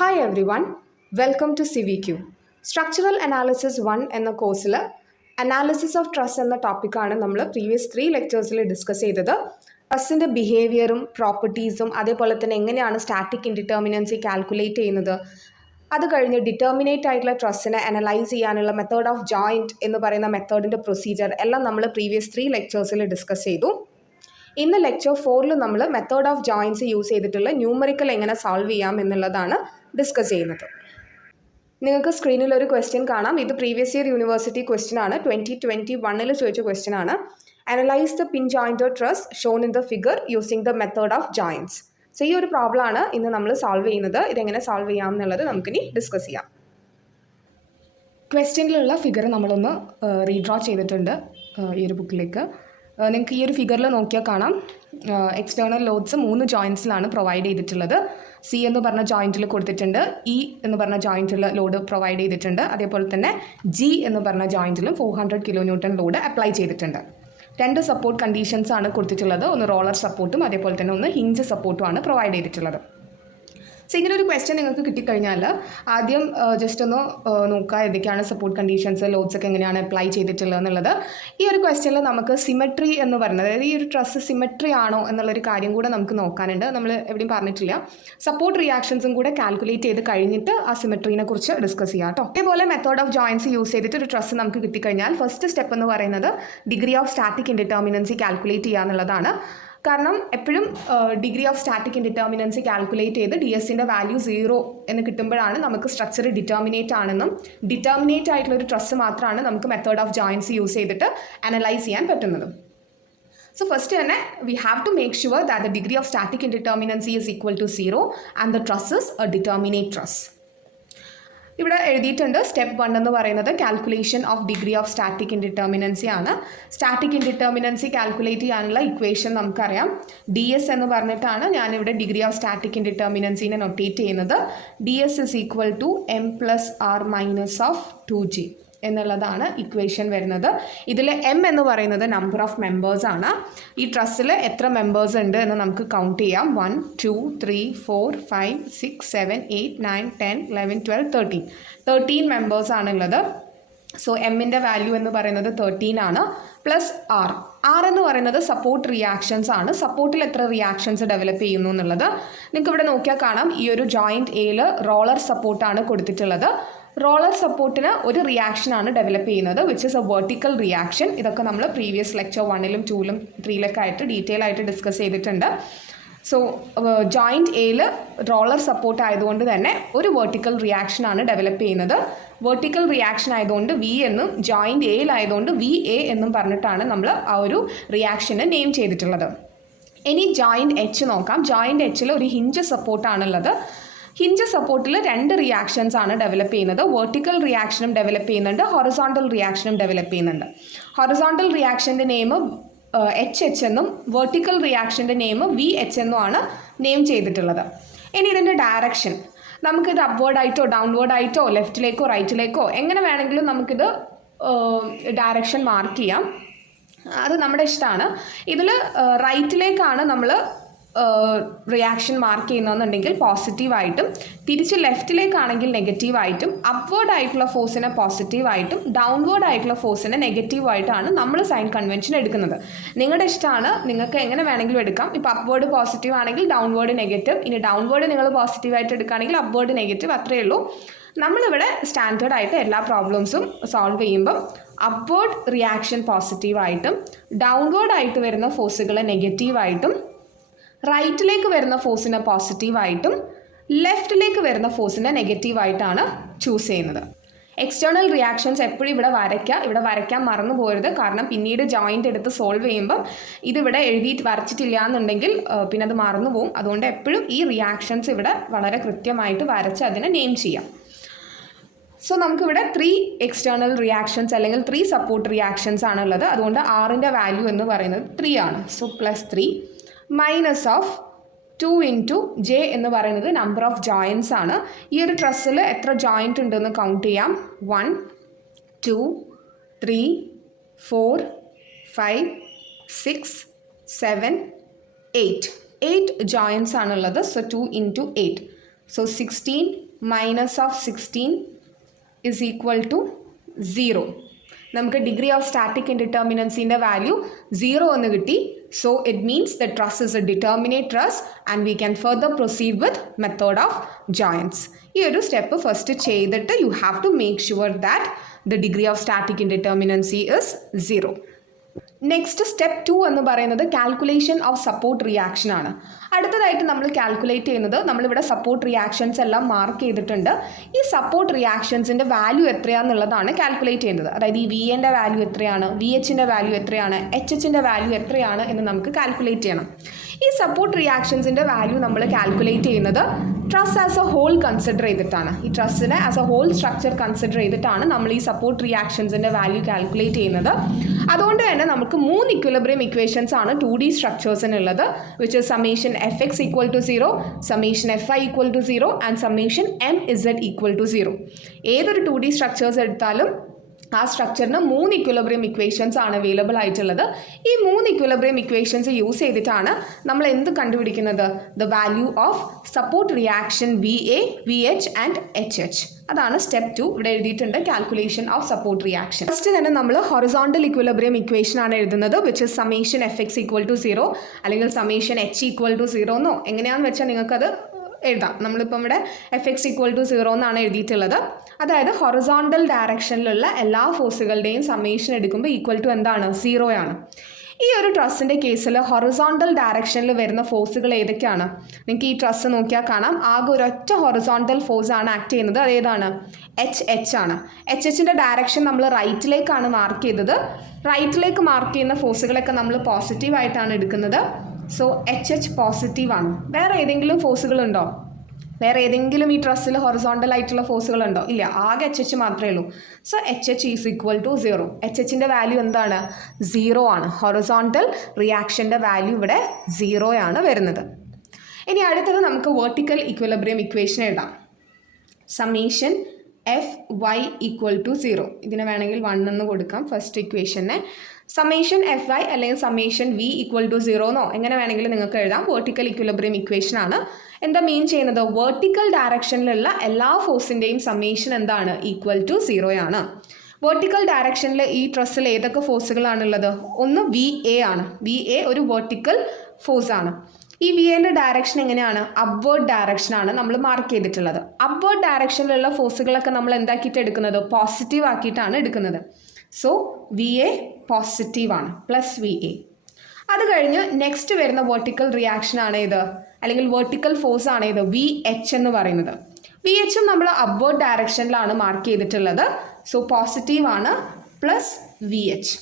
Hi everyone, welcome to CVQ. Structural Analysis 1 എന്ന കോഴ്സിൽ analysis of trust എന്ന ടോപ്പിക്കാണ് നമ്മൾ പ്രീവിയസ് 3 ലെക്ചേഴ്സിൽ ഡിസ്കസ് ചെയ്തത്. ട്രസ്റ്റിൻ്റെ ബിഹേവിയറും പ്രോപ്പർട്ടീസും അതേപോലെ തന്നെ എങ്ങനെയാണ് സ്റ്റാറ്റിക് ഇൻഡിറ്റർമിനൻസി കാൽക്കുലേറ്റ് ചെയ്യുന്നത്, അത് കഴിഞ്ഞ് ഡിറ്റർമിനേറ്റ് ആയിട്ടുള്ള ട്രസ്റ്റിനെ അനലൈസ് ചെയ്യാനുള്ള മെത്തേഡ് ഓഫ് ജോയിൻറ്റ് എന്ന് പറയുന്ന മെത്തേഡിൻ്റെ പ്രൊസീജിയർ എല്ലാം നമ്മൾ പ്രീവിയസ് 3 ലെക്ചേഴ്സിൽ ഡിസ്കസ് ചെയ്തു. ഇന്ന് ലെക്ചർ 4 നമ്മൾ മെത്തേഡ് ഓഫ് ജോയിൻസ് യൂസ് ചെയ്തിട്ടുള്ള ന്യൂമറിക്കൽ എങ്ങനെ സോൾവ് ചെയ്യാം എന്നുള്ളതാണ് ഡിസ്കസ് ചെയ്യുന്നത്. നിങ്ങൾക്ക് സ്ക്രീനിൽ ഒരു ക്വസ്റ്റ്യൻ കാണാം. ഇത് പ്രീവിയസ് ഇയർ യൂണിവേഴ്സിറ്റി ക്വസ്റ്റ്യൻ ആണ്. 2021 ചോദിച്ച ക്വസ്റ്റ്യൻ ആണ്. Analyse the pin joint or truss shown in the figure using the method of joints. So ഈ ഒരു പ്രോബ്ലം ആണ് ഇന്ന് നമ്മൾ സോൾവ് ചെയ്യുന്നത്. ഇതെങ്ങനെ സോൾവ് ചെയ്യാം എന്നുള്ളത് നമുക്കിനി ഡിസ്കസ് ചെയ്യാം. ക്വസ്റ്റ്യനിലുള്ള ഫിഗർ നമ്മളൊന്ന് റീഡ്രോ ചെയ്തിട്ടുണ്ട് ഈ ഒരു ബുക്കിലേക്ക്. നിങ്ങൾക്ക് ഈ ഒരു ഫിഗറിൽ നോക്കിയാൽ കാണാം, എക്സ്റ്റേണൽ ലോഡ്സ് 3 ജോയിൻറ്റ്സിലാണ് പ്രൊവൈഡ് ചെയ്തിട്ടുള്ളത്. സി എന്ന് പറഞ്ഞ ജോയിൻറ്റിൽ കൊടുത്തിട്ടുണ്ട്, ഇ എന്ന് പറഞ്ഞ ജോയിൻറ്റിൽ ലോഡ് പ്രൊവൈഡ് ചെയ്തിട്ടുണ്ട്, അതേപോലെ തന്നെ ജി എന്ന് പറഞ്ഞ ജോയിൻറ്റിലും 400 kN ലോഡ് അപ്ലൈ ചെയ്തിട്ടുണ്ട്. 2 സപ്പോർട്ട് കണ്ടീഷൻസ് ആണ് കൊടുത്തിട്ടുള്ളത്. ഒന്ന് റോളർ സപ്പോർട്ടും അതേപോലെ തന്നെ ഒന്ന് ഹിഞ്ച് സപ്പോർട്ടും ആണ് പ്രൊവൈഡ് ചെയ്തിട്ടുള്ളത്. സോ ഇങ്ങനെ ഒരു ക്വസ്റ്റ്യൻ നിങ്ങൾക്ക് കിട്ടിക്കഴിഞ്ഞാൽ ആദ്യം ജസ്റ്റ് ഒന്ന് നോക്കുക ഏതൊക്കെയാണ് സപ്പോർട്ട് കണ്ടീഷൻസ്, ലോഡ്സ് ഒക്കെ എങ്ങനെയാണ് അപ്ലൈ ചെയ്തിട്ടുള്ളത് എന്നുള്ളത്. ഈ ഒരു ക്വസ്റ്റ്യനിൽ നമുക്ക് സിമെട്രി എന്ന് പറയുന്നത്, അതായത് ഈ ഒരു ട്രസ് സിമെട്രി ആണോ എന്നുള്ളൊരു കാര്യം കൂടെ നമുക്ക് നോക്കാനുണ്ട്. നമ്മൾ എവിടെയും പറഞ്ഞിട്ടില്ല. സപ്പോർട്ട് റിയാക്ഷൻസും കൂടെ കാൽക്കുലേറ്റ് ചെയ്ത് കഴിഞ്ഞിട്ട് ആ സിമെട്രീനെ കുറിച്ച് ഡിസ്കസ് ചെയ്യാം കേട്ടോ. അതേപോലെ മെത്തേഡ് ഓഫ് ജോയിൻസ് യൂസ് ചെയ്തിട്ട് ഒരു ട്രസ് നമുക്ക് കിട്ടിക്കഴിഞ്ഞാൽ ഫസ്റ്റ് സ്റ്റെപ്പ് എന്ന് പറയുന്നത് degree of static indeterminacy calculate ചെയ്യുക എന്നുള്ളതാണ്. കാരണം എപ്പോഴും degree of static indeterminacy calculate ചെയ്ത് ഡി എസിൻ്റെ വാല്യൂ 0 എന്ന് കിട്ടുമ്പോഴാണ് നമുക്ക് സ്ട്രക്ചർ ഡിറ്റർമിനേറ്റ് ആണെന്നും ഡിറ്റർമിനേറ്റ് ആയിട്ടുള്ള ഒരു ട്രസ് മാത്രമാണ് നമുക്ക് മെത്തേഡ് ഓഫ് ജോയിൻസ് യൂസ് ചെയ്തിട്ട് അനലൈസ് ചെയ്യാൻ പറ്റുന്നത്. So first തന്നെ we have to make sure that the degree of static indeterminacy is equal to 0 and the truss is a determinate truss. ഇവിടെ എഴുതിയിട്ടുണ്ട് സ്റ്റെപ്പ് 1 എന്ന് പറയുന്നത് calculation of degree of static indeterminacy ആണ്. Static indeterminacy calculate ചെയ്യാനുള്ള equation നമുക്കറിയാം. D S എന്ന് പറഞ്ഞിട്ടാണ് ഞാനിവിടെ ഡിഗ്രി ഓഫ് സ്റ്റാറ്റിക് ഇൻഡിറ്റർമിനൻസിനെ നൊട്ടേറ്റ് ചെയ്യുന്നത്. D S is equal to M plus R minus of 2g എന്നുള്ളതാണ് ഇക്വേഷൻ വരുന്നത്. ഇതിൽ എം എന്ന് പറയുന്നത് നമ്പർ ഓഫ് മെമ്പേഴ്സ് ആണ്. ഈ ട്രസ്സിൽ എത്ര മെമ്പേഴ്സ് ഉണ്ട് എന്ന് നമുക്ക് കൗണ്ട് ചെയ്യാം. 1 2 3 4 5 6 7 8 9 10 11 12 13 മെമ്പേഴ്സ് ആണുള്ളത്. സോ എമ്മിൻ്റെ വാല്യൂ എന്ന് പറയുന്നത് 13 ആണ്. പ്ലസ് ആർ എന്ന് പറയുന്നത് സപ്പോർട്ട് റിയാക്ഷൻസ് ആണ്. സപ്പോർട്ടിൽ എത്ര റിയാക്ഷൻസ് ഡെവലപ്പ് ചെയ്യുന്നു എന്നുള്ളത് നിങ്ങൾക്ക് ഇവിടെ നോക്കിയാൽ കാണാം. ഈ ഒരു ജോയിൻറ്റ് എയിൽ റോളർ സപ്പോർട്ടാണ് കൊടുത്തിട്ടുള്ളത്. റോളർ സപ്പോർട്ടിന് ഒരു റിയാക്ഷനാണ് ഡെവലപ്പ് ചെയ്യുന്നത്, which is A vertical reaction. ഇതൊക്കെ നമ്മൾ പ്രീവിയസ് ലെക്ചർ 1ലും 2ലും 3ലൊക്കെ ആയിട്ട് ഡീറ്റെയിൽ ആയിട്ട് ഡിസ്കസ് ചെയ്തിട്ടുണ്ട്. സോ ജോയിൻറ്റ് എയിൽ റോളർ സപ്പോർട്ട് ആയതുകൊണ്ട് തന്നെ ഒരു വെർട്ടിക്കൽ റിയാക്ഷനാണ് ഡെവലപ്പ് ചെയ്യുന്നത്. വെർട്ടിക്കൽ റിയാക്ഷൻ ആയതുകൊണ്ട് വി എന്നും ജോയിൻറ്റ് എയിലായതുകൊണ്ട് വി എ എന്നും പറഞ്ഞിട്ടാണ് നമ്മൾ ആ ഒരു റിയാക്ഷനെ നെയിം ചെയ്തിട്ടുള്ളത്. ഇനി ജോയിൻറ്റ് എച്ച് നോക്കാം. ജോയിൻറ്റ് എച്ചിൽ ഒരു ഹിഞ്ച് സപ്പോർട്ടാണുള്ളത്. ഹിഞ്ച് സപ്പോർട്ടിൽ 2 റിയാക്ഷൻസ് ആണ് ഡെവലപ്പ് ചെയ്യുന്നത്. വെർട്ടിക്കൽ റിയാക്ഷനും ഡെവലപ്പ് ചെയ്യുന്നുണ്ട്, ഹൊറിസോണ്ടൽ റിയാക്ഷനും ഡെവലപ്പ് ചെയ്യുന്നുണ്ട്. ഹൊറിസോണ്ടൽ റിയാക്ഷൻ്റെ നെയിം എച്ച് എച്ച് എന്നും വെർട്ടിക്കൽ റിയാക്ഷൻ്റെ നെയിം വി എച്ച് എന്നുമാണ് നെയിം ചെയ്തിട്ടുള്ളത്. ഇനി ഇതിൻ്റെ ഡയറക്ഷൻ നമുക്കിത് അപ്വേർഡായിട്ടോ ഡൗൺവേർഡായിട്ടോ ലെഫ്റ്റിലേക്കോ റൈറ്റിലേക്കോ എങ്ങനെ വേണമെങ്കിലും നമുക്കിത് ഡയറക്ഷൻ മാർക്ക് ചെയ്യാം. അത് നമ്മുടെ ഇഷ്ടമാണ്. ഇതിൽ റൈറ്റിലേക്കാണ് നമ്മൾ റിയാക്ഷൻ മാർക്ക് ചെയ്യുന്നതെന്നുണ്ടെങ്കിൽ പോസിറ്റീവായിട്ടും, തിരിച്ച് ലെഫ്റ്റിലേക്കാണെങ്കിൽ നെഗറ്റീവായിട്ടും, അപ്വേർഡ് ആയിട്ടുള്ള ഫോഴ്സിനെ പോസിറ്റീവായിട്ടും ഡൗൺവേർഡ് ആയിട്ടുള്ള ഫോഴ്സിനെ നെഗറ്റീവായിട്ടാണ് നമ്മൾ സൈൻ കൺവെൻഷൻ എടുക്കുന്നത്. നിങ്ങളുടെ ഇഷ്ടമാണ്, നിങ്ങൾക്ക് എങ്ങനെ വേണമെങ്കിലും എടുക്കാം. ഇപ്പോൾ അപ്വേർഡ് പോസിറ്റീവ് ആണെങ്കിൽ ഡൗൺവേർഡ് നെഗറ്റീവ്, ഇനി ഡൗൺവേർഡ് നിങ്ങൾ പോസിറ്റീവായിട്ട് എടുക്കുകയാണെങ്കിൽ അപ്വേർഡ് നെഗറ്റീവ്, അത്രയേ ഉള്ളൂ. നമ്മളിവിടെ സ്റ്റാൻഡേർഡ് ആയിട്ട് എല്ലാ പ്രോബ്ലംസും സോൾവ് ചെയ്യുമ്പം അപ്വേർഡ് റിയാക്ഷൻ പോസിറ്റീവായിട്ടും ഡൗൺവേർഡ് ആയിട്ട് വരുന്ന ഫോഴ്സുകൾ നെഗറ്റീവായിട്ടും റൈറ്റിലേക്ക് വരുന്ന ഫോഴ്സിനെ പോസിറ്റീവായിട്ടും ലെഫ്റ്റിലേക്ക് വരുന്ന ഫോഴ്സിനെ നെഗറ്റീവായിട്ടാണ് ചൂസ് ചെയ്യുന്നത്. എക്സ്റ്റേണൽ റിയാക്ഷൻസ് എപ്പോഴും ഇവിടെ വരയ്ക്കാൻ മറന്നു പോകരുത്. കാരണം പിന്നീട് ജോയിൻ്റ് എടുത്ത് സോൾവ് ചെയ്യുമ്പം ഇതിവിടെ വരച്ചിട്ടില്ല എന്നുണ്ടെങ്കിൽ പിന്നെ അത് മറന്നു പോകും. അതുകൊണ്ട് എപ്പോഴും ഈ റിയാക്ഷൻസ് ഇവിടെ വളരെ കൃത്യമായിട്ട് വരച്ച് അതിനെ നെയിം ചെയ്യാം. സോ നമുക്കിവിടെ 3 എക്സ്റ്റേണൽ റിയാക്ഷൻസ് അല്ലെങ്കിൽ 3 സപ്പോർട്ട് റിയാക്ഷൻസ് ആണുള്ളത്. അതുകൊണ്ട് ആറിൻ്റെ വാല്യൂ എന്ന് പറയുന്നത് 3 ആണ്. So +3 minus of 2 into J എന്ന് പറയുന്നത് നമ്പർ ഓഫ് ജോയിൻസ് ആണ്. ഈ ഒരു ട്രസ്സിൽ എത്ര ജോയിൻറ്റ് ഉണ്ടെന്ന് കൗണ്ട് ചെയ്യാം. 1 2 3 4 5 6 7 8 ജോയിൻസ് ആണുള്ളത്. So 2 into 8 So 16 minus of 16 is equal to 0. നമുക്ക് ഡിഗ്രി ഓഫ് സ്റ്റാറ്റിക് ഇൻഡിറ്റർമിനൻസിൻ്റെ വാല്യൂ 0 എന്ന് കിട്ടി. So it means the truss is a determinate truss and we can further proceed with method of joints. ഈ ഒരു step first ചെയ്തിട്ട് you have to make sure that the degree of static indeterminacy is 0. Next step 2 എന്ന് പറയുന്നത് calculation of support reaction ആണ്. അടുത്തതായിട്ട് നമ്മൾ calculate ചെയ്യുന്നത്, നമ്മളിവിടെ സപ്പോർട്ട് റിയാക്ഷൻസ് എല്ലാം മാർക്ക് ചെയ്തിട്ടുണ്ട്. ഈ സപ്പോർട്ട് റിയാക്ഷൻസിൻ്റെ വാല്യൂ എത്രയാണെന്നുള്ളതാണ് കാൽക്കുലേറ്റ് ചെയ്യുന്നത്. അതായത് ഈ വി എൻ്റെ വാല്യൂ എത്രയാണ്, വി എച്ചിൻ്റെ വാല്യൂ എത്രയാണ്, എച്ച് എച്ചിൻ്റെ വാല്യൂ എത്രയാണ് എന്ന് നമുക്ക് കാൽക്കുലേറ്റ് ചെയ്യണം. ഈ സപ്പോർട്ട് റിയാക്ഷൻസിൻ്റെ വാല്യൂ നമ്മൾ കാൽക്കുലേറ്റ് ചെയ്യുന്നത് truss as a whole consider ചെയ്തിട്ടാണ്. ഈ ട്രസ്സിനെ as a whole structure consider ചെയ്തിട്ടാണ് നമ്മൾ ഈ സപ്പോർട്ട് റിയാക്ഷൻസിൻ്റെ വാല്യൂ കാൽക്കുലേറ്റ് ചെയ്യുന്നത്. അതുകൊണ്ട് തന്നെ നമുക്ക് 3 ഇക്വിലിബ്രിയം ഇക്വേഷൻസ് ആണ് 2D സ്ട്രക്ചേഴ്സിനുള്ളത്, which is summation F X equal to 0, summation F Y equal to 0 and summation M Z equal to 0. ഏതൊരു 2D സ്ട്രക്ചേഴ്സ് എടുത്താലും ആ സ്ട്രക്ചറിന് 3 ഇക്വിലിബ്രിയം ഇക്വേഷൻസ് ആണ് അവൈലബിൾ ആയിട്ടുള്ളത്. ഈ 3 ഇക്വിലിബ്രിയം ഇക്വേഷൻസ് യൂസ് ചെയ്തിട്ടാണ് നമ്മൾ എന്ത് കണ്ടുപിടിക്കുന്നത്, the value of support reaction V A, V H and H H. അതാണ് സ്റ്റെപ്പ് 2. ഇവിടെ എഴുതിയിട്ടുണ്ട് calculation of support reaction. First തന്നെ നമ്മൾ ഹൊറിസോണ്ടൽ ഇക്വിലിബ്രിയം ഇക്വേഷൻ ആണ് എഴുതുന്നത്, which is summation F X equal to 0 അല്ലെങ്കിൽ സമ്മേഷൻ എച്ച് ഈക്വൽ ടു 0 എന്നോ എങ്ങനെയാണെന്ന് വെച്ചാൽ നിങ്ങൾക്കത് എഴുതാം. നമ്മളിപ്പം ഇവിടെ എഫ് എക്സ് ഈക്വൽ ടു 0 എന്നാണ് എഴുതിയിട്ടുള്ളത്. അതായത് ഹൊറിസോണ്ടൽ ഡയറക്ഷനിലുള്ള എല്ലാ ഫോഴ്സുകളുടെയും സമ്മേഷൻ എടുക്കുമ്പോൾ ഈക്വൽ ടു എന്താണ്, 0 ആണ്. ഈ ഒരു ട്രസ്സിൻ്റെ കേസിൽ ഹൊറിസോണ്ടൽ ഡയറക്ഷനിൽ വരുന്ന ഫോഴ്സുകൾ ഏതൊക്കെയാണ്? നിങ്ങൾക്ക് ഈ ട്രസ് നോക്കിയാൽ കാണാം, ആകെ ഒരൊറ്റ ഹൊറിസോണ്ടൽ ഫോഴ്സ് ആണ് ആക്ട് ചെയ്യുന്നത്. അതേതാണ്? എച്ച് ആണ്. എച്ചിൻ്റെ ഡയറക്ഷൻ നമ്മൾ റൈറ്റിലേക്കാണ് മാർക്ക് ചെയ്തത്. റൈറ്റിലേക്ക് മാർക്ക് ചെയ്യുന്ന ഫോഴ്സുകളൊക്കെ നമ്മൾ പോസിറ്റീവായിട്ടാണ് എടുക്കുന്നത്. സോ എച്ച് പോസിറ്റീവാണ്. വേറെ ഏതെങ്കിലും ഫോഴ്സുകളുണ്ടോ? വേറെ ഏതെങ്കിലും ഈ ട്രസ്സിൽ ഹൊറിസോണ്ടൽ ആയിട്ടുള്ള ഫോഴ്സുകളുണ്ടോ? ഇല്ല, ആകെ എച്ച് മാത്രമേ ഉള്ളൂ. So H is equal to 0. എച്ചിൻ്റെ വാല്യൂ എന്താണ്? 0 ആണ്. ഹൊറിസോണ്ടൽ റിയാക്ഷൻ്റെ വാല്യൂ ഇവിടെ 0 ആണ് വരുന്നത്. ഇനി അടുത്തത് നമുക്ക് വെർട്ടിക്കൽ ഇക്വിലിബ്രിയം ഇക്വേഷൻ എഴുതാം. Summation F Y equal to 0. ഇതിനെ വേണമെങ്കിൽ 1 എന്ന് കൊടുക്കാം ഫസ്റ്റ് ഇക്വേഷനെ. സമ്മേഷൻ എഫ് വൈ അല്ലെങ്കിൽ സമ്മേഷൻ വി ഈക്വൽ ടു 0 എന്നോ എങ്ങനെ വേണമെങ്കിലും നിങ്ങൾക്ക് എഴുതാം. വെർട്ടിക്കൽ ഇക്വിലിബ്രിയം ഇക്വേഷൻ ആണ്. എന്താ മീൻ ചെയ്യുന്നത്? വെർട്ടിക്കൽ ഡയറക്ഷനിലുള്ള എല്ലാ ഫോഴ്സിൻ്റെയും സമ്മേഷൻ എന്താണ്? ഈക്വൽ ടു 0 ആണ്. വെർട്ടിക്കൽ ഡയറക്ഷനിൽ ഈ ട്രസ്സിൽ ഏതൊക്കെ ഫോഴ്സുകളാണുള്ളത്? ഒന്ന് വി എ ആണ്. വി എ ഒരു വെർട്ടിക്കൽ ഫോഴ്സ് ആണ്. ഈ വി എൻ്റെ ഡയറക്ഷൻ എങ്ങനെയാണ്? അപ്വേർഡ് ഡയറക്ഷനാണ് നമ്മൾ മാർക്ക് ചെയ്തിട്ടുള്ളത്. അപ്വേർഡ് ഡയറക്ഷനിലുള്ള ഫോഴ്സുകളൊക്കെ നമ്മൾ എന്താക്കിയിട്ട് എടുക്കുന്നത്? പോസിറ്റീവ് ആക്കിയിട്ടാണ് എടുക്കുന്നത്. സോ വി എ പോസിറ്റീവ് ആണ്, പ്ലസ് വി എ. അത് കഴിഞ്ഞ് നെക്സ്റ്റ് വരുന്ന വെർട്ടിക്കൽ റിയാക്ഷൻ ആണ് ഇത്, അല്ലെങ്കിൽ വെർട്ടിക്കൽ ഫോഴ്സ് ആണ് ഇത്, വി എച്ച് എന്ന് പറയുന്നത്. വി എച്ചും നമ്മൾ അപ്വേർഡ് ഡയറക്ഷനിലാണ് മാർക്ക് ചെയ്തിട്ടുള്ളത്. സോ പോസിറ്റീവ് ആണ്, പ്ലസ് വി എച്ച്.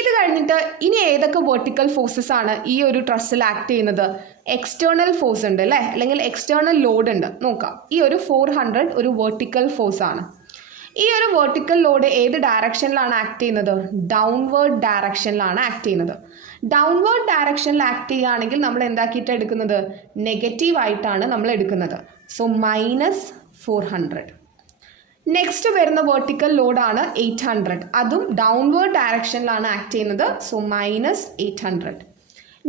ഇത് കഴിഞ്ഞിട്ട് ഇനി ഏതൊക്കെ വെർട്ടിക്കൽ ഫോഴ്സസ് ആണ് ഈ ഒരു ട്രസ്സിൽ ആക്ട് ചെയ്യുന്നത്? എക്സ്റ്റേണൽ ഫോഴ്സ് ഉണ്ട് അല്ലേ, അല്ലെങ്കിൽ എക്സ്റ്റേണൽ ലോഡ് ഉണ്ട്. നോക്കാം. ഈ ഒരു 400 ഒരു വെർട്ടിക്കൽ ഫോഴ്സ് ആണ്. ഈ ഒരു വെർട്ടിക്കൽ ലോഡ് ഏത് ഡയറക്ഷനിലാണ് ആക്ട് ചെയ്യുന്നത്? ഡൗൺവേർഡ് ഡയറക്ഷനിലാണ് ആക്ട് ചെയ്യുന്നത്. ഡൗൺവേർഡ് ഡയറക്ഷനിൽ ആക്ട് ചെയ്യുകയാണെങ്കിൽ നമ്മൾ എന്താക്കിയിട്ട് എടുക്കുന്നത്? നെഗറ്റീവ് ആയിട്ടാണ് നമ്മൾ എടുക്കുന്നത്. സോ -400. നെക്സ്റ്റ് വരുന്ന വെർട്ടിക്കൽ ലോഡാണ് 800. അതും ഡൗൺവേർഡ് ഡയറക്ഷനിലാണ് ആക്ട് ചെയ്യുന്നത്. സോ -800.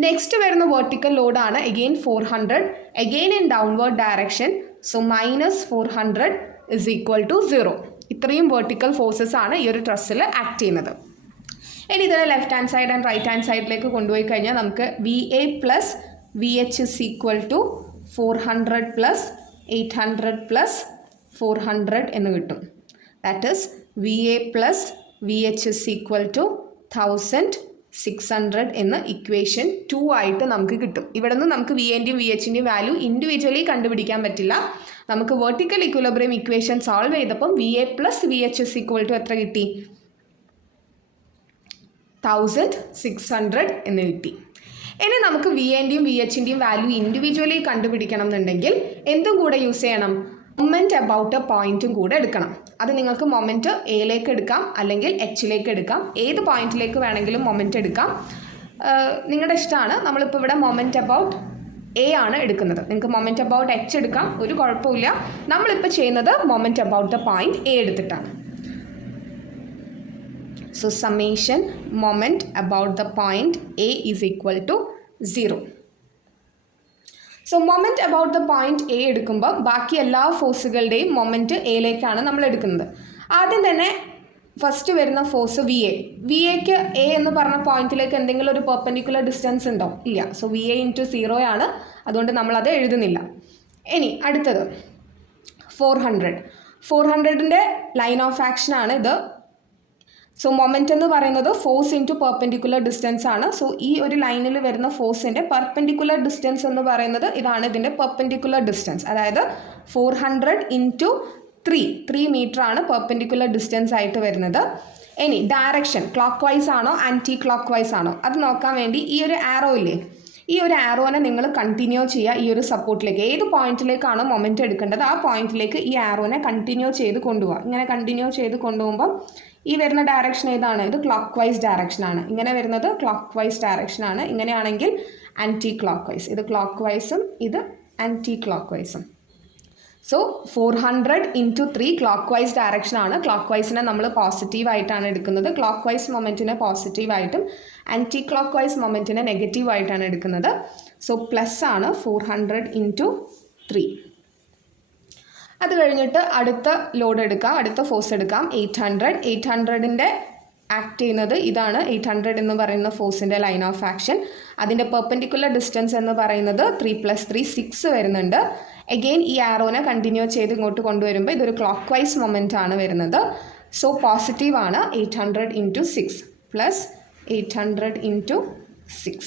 നെക്സ്റ്റ് വരുന്ന വെർട്ടിക്കൽ ലോഡാണ് again 400, again in downward direction. So -400 is equal to 0. ഇത്രയും വെർട്ടിക്കൽ ഫോഴ്സസ് ആണ് ഈ ഒരു ട്രസ്സിൽ ആക്ട് ചെയ്യുന്നത്. ഇനി ഇതിനെ left hand side and right hand സൈഡിലേക്ക് കൊണ്ടുപോയി കഴിഞ്ഞാൽ നമുക്ക് V A plus V H is equal to 400 plus 800 plus 400 എന്ന് കിട്ടും. That is V A plus V H is equal to 1600 എന്ന് ഇക്വേഷൻ 2 ആയിട്ട് നമുക്ക് കിട്ടും. ഇവിടെ നിന്ന് നമുക്ക് വി എൻ്റെയും വി എച്ചിൻ്റെയും വാല്യൂ ഇൻഡിവിജ്വലി കണ്ടുപിടിക്കാൻ പറ്റില്ല. നമുക്ക് വെർട്ടിക്കൽ ഇക്വിലിബ്രിയം ഇക്വേഷൻ സോൾവ് ചെയ്തപ്പം V A plus V H is equal to എത്ര കിട്ടി? 1600 എന്ന് കിട്ടി. ഇനി നമുക്ക് വി എൻ്റെയും വി എച്ചിൻ്റെയും വാല്യൂ ഇൻഡിവിജ്വലി കണ്ടുപിടിക്കണം എന്നുണ്ടെങ്കിൽ എന്തും കൂടെ യൂസ് ചെയ്യണം? മൊമെൻറ്റ് അബൌട്ട് എ പോയിൻറ്റും കൂടെ എടുക്കണം. അത് നിങ്ങൾക്ക് മൊമെൻറ്റ് എയിലേക്ക് എടുക്കാം അല്ലെങ്കിൽ എച്ചിലേക്ക് എടുക്കാം. ഏത് പോയിന്റിലേക്ക് വേണമെങ്കിലും മൊമെൻറ്റ് എടുക്കാം, നിങ്ങളുടെ ഇഷ്ടമാണ്. നമ്മളിപ്പോൾ ഇവിടെ മൊമെൻറ്റ് അബൌട്ട് എ ആണ് എടുക്കുന്നത്. നിങ്ങൾക്ക് മൊമെൻറ്റ് അബൌട്ട് എച്ച് എടുക്കാം, ഒരു കുഴപ്പമില്ല. നമ്മളിപ്പോൾ ചെയ്യുന്നത് moment about the point A എടുത്തിട്ടാണ്. So summation moment about the point A is equal to 0. So moment about the point A എടുക്കുമ്പോൾ ബാക്കി എല്ലാ ഫോഴ്സുകളുടെയും മൊമെൻറ്റ് എയിലേക്കാണ് നമ്മൾ എടുക്കുന്നത്. ആദ്യം തന്നെ ഫസ്റ്റ് വരുന്ന ഫോഴ്സ് വി എക്ക് എ എന്ന് പറഞ്ഞ പോയിന്റിലേക്ക് എന്തെങ്കിലും ഒരു പെർപെൻഡിക്കുലർ ഡിസ്റ്റൻസ് ഉണ്ടോ? ഇല്ല. സോ വി എ ഇൻറ്റു 0 ആണ്, അതുകൊണ്ട് നമ്മളത് എഴുതുന്നില്ല. ഇനി അടുത്തത് 400ൻ്റെ ലൈൻ ഓഫ് ആക്ഷൻ ആണ് ഇത്. സോ മൊമെൻറ്റ് എന്ന് പറയുന്നത് ഫോഴ്സ് ഇൻറ്റു പെർപെൻഡിക്കുലർ ഡിസ്റ്റൻസ് ആണ്. സോ ഈ ഒരു ലൈനിൽ വരുന്ന ഫോഴ്സിൻ്റെ പെർപെൻഡിക്കുലർ ഡിസ്റ്റൻസ് എന്ന് പറയുന്നത് ഇതാണ്, ഇതിൻ്റെ പെർപെൻഡിക്കുലർ ഡിസ്റ്റൻസ്. അതായത് 400 ഇൻറ്റു 3 മീറ്റർ ആണ് പെർപെൻഡിക്കുലർ ഡിസ്റ്റൻസ് ആയിട്ട് വരുന്നത്. ഇനി ഡയറക്ഷൻ ക്ലോക്ക് വൈസ് ആണോ ആൻറ്റി ക്ലോക്ക് വൈസ് ആണോ അത് നോക്കാൻ വേണ്ടി ഈ ഒരു ആരോ ഇല്ലേ, ഈ ഒരു ആരോനെ നിങ്ങൾ കണ്ടിന്യൂ ചെയ്യുക ഈ ഒരു സപ്പോർട്ടിലേക്ക്. ഏത് പോയിന്റിലേക്കാണോ മൊമെൻറ്റ് എടുക്കേണ്ടത് ആ പോയിന്റിലേക്ക് ഈ ആരോനെ കണ്ടിന്യൂ ചെയ്ത് കൊണ്ടുപോകുക. ഇങ്ങനെ കണ്ടിന്യൂ ചെയ്ത് കൊണ്ടുപോകുമ്പം ഈ വരുന്ന ഡയറക്ഷൻ ഏതാണ്? ഇത് ക്ലോക്ക് വൈസ് ഡയറക്ഷനാണ്. ഇങ്ങനെ വരുന്നത് ക്ലോക്ക് വൈസ് ഡയറക്ഷനാണ്. ഇങ്ങനെയാണെങ്കിൽ ആൻറ്റി ക്ലോക്ക് വൈസ്. ഇത് ക്ലോക്ക് വൈസും ഇത് ആൻറ്റി ക്ലോക്ക് വൈസും. So 400 into 3 clockwise direction ആണ്. ക്ലോക്ക് വൈസിനെ നമ്മൾ പോസിറ്റീവായിട്ടാണ് എടുക്കുന്നത്. ക്ലോക്ക് വൈസ് മൊമെൻറ്റിനെ പോസിറ്റീവായിട്ടും ആൻറ്റി ക്ലോക്ക് വൈസ് മൊമെൻറ്റിനെ നെഗറ്റീവായിട്ടാണ് എടുക്കുന്നത്. സോ പ്ലസ് ആണ് 400 ഇൻറ്റു 3. അത് കഴിഞ്ഞിട്ട് അടുത്ത ലോഡ് എടുക്കാം, അടുത്ത ഫോഴ്സ് എടുക്കാം. 800ൻ്റെ ആക്ട് ചെയ്യുന്നത് ഇതാണ്. 800 എന്ന് പറയുന്ന ഫോഴ്സിൻ്റെ ലൈൻ ഓഫ് ആക്ഷൻ. അതിൻ്റെ പെർപെൻഡിക്കുലർ ഡിസ്റ്റൻസ് എന്ന് പറയുന്നത് 3 + 3 6 വരുന്നുണ്ട്. അഗെയിൻ ഈ ആരോനെ കണ്ടിന്യൂ ചെയ്ത് ഇങ്ങോട്ട് കൊണ്ടുവരുമ്പോൾ ഇതൊരു ക്ലോക്ക് വൈസ് മൊമെൻ്റ് ആണ് വരുന്നത്. സോ പോസിറ്റീവ് ആണ് 800 ഇൻറ്റു 6 പ്ലസ് 800 ഇൻറ്റു 6.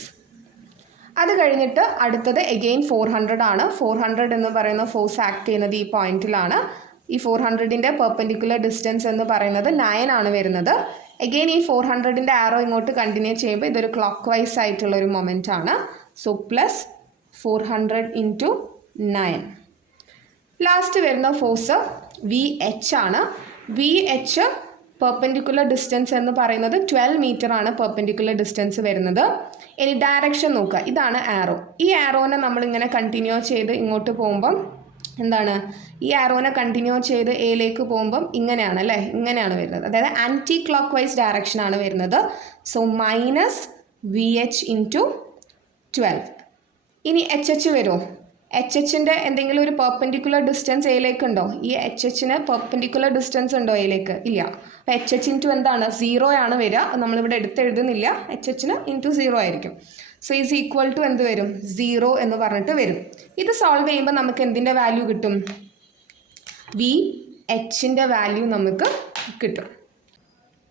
അത് കഴിഞ്ഞിട്ട് അടുത്തത് അഗെയിൻ 400 ആണ്. 400 എന്ന് പറയുന്ന ഫോഴ്സ് ആക്ട് ചെയ്യുന്നത് ഈ പോയിന്റിലാണ്. ഈ 400ൻ്റെ പെർപെൻഡിക്കുലർ ഡിസ്റ്റൻസ് എന്ന് പറയുന്നത് 9 ആണ് വരുന്നത്. അഗെയിൻ ഈ 400ൻ്റെ ആരോ ഇങ്ങോട്ട് കണ്ടിന്യൂ ചെയ്യുമ്പോൾ ഇതൊരു ക്ലോക്ക് വൈസ് ആയിട്ടുള്ളൊരു മൊമെൻ്റ് ആണ്. So plus 400 into 9. ലാസ്റ്റ് വരുന്ന ഫോഴ്സ് വി എച്ച് ആണ്. വി എച്ച് പെർപെൻഡിക്കുലർ ഡിസ്റ്റൻസ് എന്ന് പറയുന്നത് 12 മീറ്റർ ആണ് പെർപെൻഡിക്കുലർ ഡിസ്റ്റൻസ് വരുന്നത്. ഇനി ഡയറക്ഷൻ നോക്കുക, ഇതാണ് ആരോ. ഈ ആരോനെ നമ്മളിങ്ങനെ കണ്ടിന്യൂ ചെയ്ത് ഇങ്ങോട്ട് പോകുമ്പം എന്താണ്, ഈ ആരോനെ കണ്ടിന്യൂ ചെയ്ത് എയിലേക്ക് പോകുമ്പം ഇങ്ങനെയാണ് അല്ലേ, ഇങ്ങനെയാണ് വരുന്നത്. അതായത് ആൻറ്റി ക്ലോക്ക് വൈസ് ഡയറക്ഷനാണ് വരുന്നത്. So minus V H into 12. ഇനി എച്ച് എച്ച് വരുമോ? എച്ച് എച്ചിൻ്റെ എന്തെങ്കിലും ഒരു പെർപെൻഡിക്കുലർ ഡിസ്റ്റൻസ് എയിലേക്ക് ഉണ്ടോ? ഈ എച്ച് എച്ചിന് പെർപെൻഡിക്കുലർ ഡിസ്റ്റൻസ് ഉണ്ടോ എയിലേക്ക്? ഇല്ല. അപ്പോൾ എച്ച് എച്ച് ഇൻറ്റു എന്താണ്? 0 ആണ് വരിക. നമ്മളിവിടെ എടുത്തെഴുതുന്നില്ല. എച്ച് എച്ചിന് ഇൻറ്റു 0 ആയിരിക്കും. സോ ഈസ് ഈക്വൽ ടു എന്ത് വരും? 0 എന്ന് പറഞ്ഞിട്ട് വരും. ഇത് സോൾവ് ചെയ്യുമ്പോൾ നമുക്ക് എന്തിൻ്റെ വാല്യൂ കിട്ടും? വി എച്ചിൻ്റെ വാല്യൂ നമുക്ക് കിട്ടും.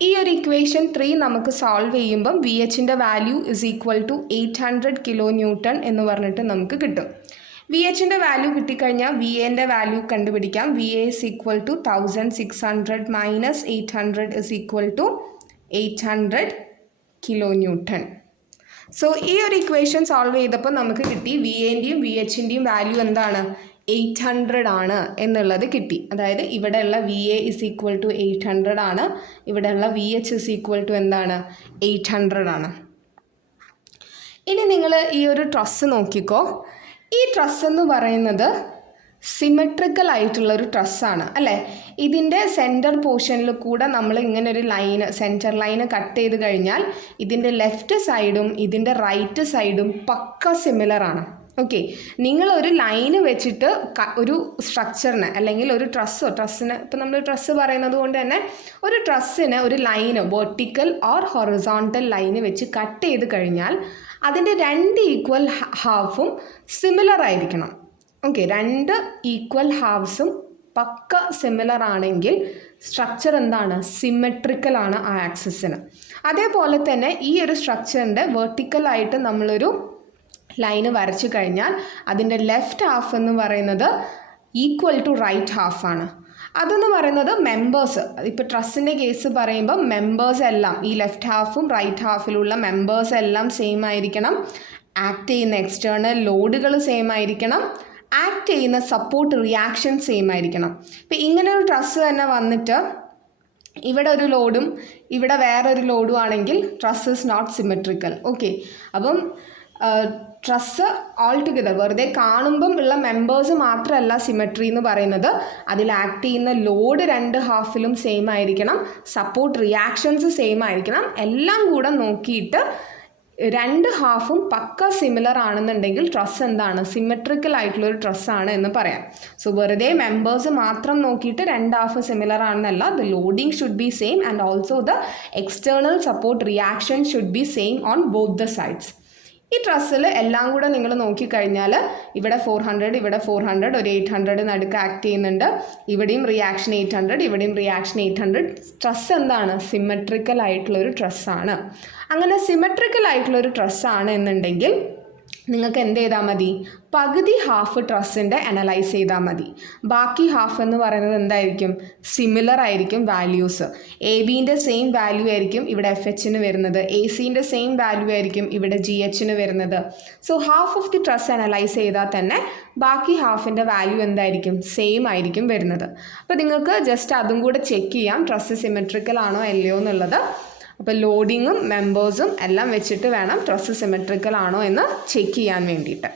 ഈ ഒരു ഇക്വേഷൻ 3 നമുക്ക് സോൾവ് ചെയ്യുമ്പം വി എച്ചിൻ്റെ value is equal to 800 kilo newton എന്ന് പറഞ്ഞിട്ട് നമുക്ക് കിട്ടും. വി എച്ചിൻ്റെ വാല്യൂ കിട്ടിക്കഴിഞ്ഞാൽ വി എൻ്റെ വാല്യൂ കണ്ടുപിടിക്കാം. V A is equal to 1600 minus 800 is equal to 800 kilo newton. So ഈ ഒരു ഇക്വേഷൻ സോൾവ് ചെയ്തപ്പോൾ നമുക്ക് കിട്ടി വി എൻ്റെയും വി എച്ചിൻ്റെയും വാല്യൂ എന്താണ്? 800 ആണ് എന്നുള്ളത് കിട്ടി. അതായത് ഇവിടെയുള്ള V A is equal to 800 ആണ്, ഇവിടെയുള്ള V H is equal to എന്താണ്? 800 ആണ്. ഇനി നിങ്ങൾ ഈ ഒരു ട്രസ് നോക്കിക്കോ. ഈ ട്രസ് എന്ന് പറയുന്നത് സിമെട്രിക്കൽ ആയിട്ടുള്ളൊരു ട്രസ്സാണ് അല്ലേ. ഇതിൻ്റെ സെൻറ്റർ പോർഷനിൽ കൂടെ നമ്മൾ ഇങ്ങനെ ഒരു ലൈന്, സെൻറ്റർ ലൈന് കട്ട് ചെയ്ത് കഴിഞ്ഞാൽ ഇതിൻ്റെ ലെഫ്റ്റ് സൈഡും ഇതിൻ്റെ റൈറ്റ് സൈഡും പക്ക സിമിലർ ആണ്. ഓക്കെ, നിങ്ങളൊരു ലൈന് വെച്ചിട്ട് ഒരു സ്ട്രക്ചറിന് അല്ലെങ്കിൽ ഒരു ട്രസ്സിന്, ഇപ്പം നമ്മൾ ട്രസ്സ് പറയുന്നത് കൊണ്ട് തന്നെ ഒരു ട്രസ്സിന് ഒരു line vertical or horizontal line വെച്ച് കട്ട് ചെയ്ത് കഴിഞ്ഞാൽ അതിൻ്റെ 2 ഈക്വൽ ഹാഫും സിമിലർ ആയിരിക്കണം. ഓക്കെ, 2 ഈക്വൽ ഹാഫ്സും പക്ക സിമിലർ ആണെങ്കിൽ സ്ട്രക്ചർ എന്താണ്? സിമെട്രിക്കൽ ആണ് ആ ആക്സിസിന്. അതേപോലെ തന്നെ ഈ ഒരു സ്ട്രക്ചറിൻ്റെ വെർട്ടിക്കലായിട്ട് നമ്മളൊരു ലൈന് വരച്ചു കഴിഞ്ഞാൽ അതിൻ്റെ ലെഫ്റ്റ് ഹാഫ് എന്ന് പറയുന്നത് ഈക്വൽ ടു റൈറ്റ് ഹാഫാണ്. അതെന്ന് പറയുന്നത് മെമ്പേഴ്സ്, ഇപ്പോൾ ട്രസ്സിൻ്റെ കേസ് പറയുമ്പോൾ മെമ്പേഴ്സ് എല്ലാം ഈ ലെഫ്റ്റ് ഹാഫും റൈറ്റ് ഹാഫിലുള്ള മെമ്പേഴ്സ് എല്ലാം സെയിം ആയിരിക്കണം. ആക്ട് ചെയ്യുന്ന എക്സ്റ്റേണൽ ലോഡുകൾ സെയിം ആയിരിക്കണം. ആക്ട് ചെയ്യുന്ന സപ്പോർട്ട് റിയാക്ഷൻ സെയിം ആയിരിക്കണം. ഇപ്പം ഇങ്ങനെ ഒരു ട്രസ്സ് തന്നെ വന്നിട്ട് ഇവിടെ ഒരു ലോഡും ഇവിടെ വേറൊരു ലോഡും ആണെങ്കിൽ truss is not symmetrical. Okay, അപ്പം ട്രസ് ഓൾ ടുഗെദർ വെറുതെ കാണുമ്പം ഉള്ള മെമ്പേഴ്സ് മാത്രമല്ല സിമെട്രി എന്ന് പറയുന്നത്, അതിൽ ആക്ട് ചെയ്യുന്ന ലോഡ് 2 ഹാഫിലും സെയിം ആയിരിക്കണം, സപ്പോർട്ട് റിയാക്ഷൻസ് സെയിം ആയിരിക്കണം. എല്ലാം കൂടെ നോക്കിയിട്ട് രണ്ട് ഹാഫും പക്ക സിമിലർ ആണെന്നുണ്ടെങ്കിൽ ട്രസ് എന്താണ്, സിമെട്രിക്കൽ ആയിട്ടുള്ളൊരു ട്രസ്സാണ് എന്ന് പറയാം. സോ വെറുതെ മെമ്പേഴ്സ് മാത്രം നോക്കിയിട്ട് രണ്ട് ഹാഫ് സിമിലർ ആണെന്നല്ല, the loading should be same and also the external support reaction should be same on both the sides. ഈ ട്രസ്സിൽ എല്ലാം കൂടെ നിങ്ങൾ നോക്കിക്കഴിഞ്ഞാൽ ഇവിടെ 400, ഇവിടെ 400, ഒരു 800 നടുക്ക് ആക്ട് ചെയ്യുന്നുണ്ട്. ഇവിടെയും റിയാക്ഷൻ 800, ഇവിടെയും റിയാക്ഷൻ 800. ട്രസ് എന്താണ്, സിമെട്രിക്കൽ ആയിട്ടുള്ളൊരു ട്രസ്സാണ്. അങ്ങനെ സിമെട്രിക്കൽ ആയിട്ടുള്ളൊരു ട്രസ്സാണ് എന്നുണ്ടെങ്കിൽ നിങ്ങൾക്ക് എന്ത് ചെയ്താൽ മതി, പകുതി ഹാഫ് ട്രസ്സിൻ്റെ അനലൈസ് ചെയ്താൽ മതി. ബാക്കി ഹാഫ് എന്ന് പറയുന്നത് എന്തായിരിക്കും, സിമിലർ ആയിരിക്കും വാല്യൂസ്. എ ബിൻ്റെ സെയിം വാല്യൂ ആയിരിക്കും ഇവിടെ എഫ് എച്ചിന് വരുന്നത്, എ സിൻ്റെ സെയിം വാല്യൂ ആയിരിക്കും ഇവിടെ ജി എച്ചിന് വരുന്നത്. So half of the truss analyse ചെയ്താൽ തന്നെ ബാക്കി ഹാഫിൻ്റെ വാല്യൂ എന്തായിരിക്കും, സെയിം ആയിരിക്കും വരുന്നത്. അപ്പോൾ നിങ്ങൾക്ക് ജസ്റ്റ് അതും കൂടെ ചെക്ക് ചെയ്യാം, ട്രസ് സിമെട്രിക്കൽ ആണോ അല്ലയോ എന്നുള്ളത്. അപ്പോൾ ലോഡിങ്ങും മെമ്പേഴ്സും എല്ലാം വെച്ചിട്ട് വേണം ട്രസ് സിമെട്രിക്കൽ ആണോ എന്ന് ചെക്ക് ചെയ്യാൻ വേണ്ടിയിട്ട്.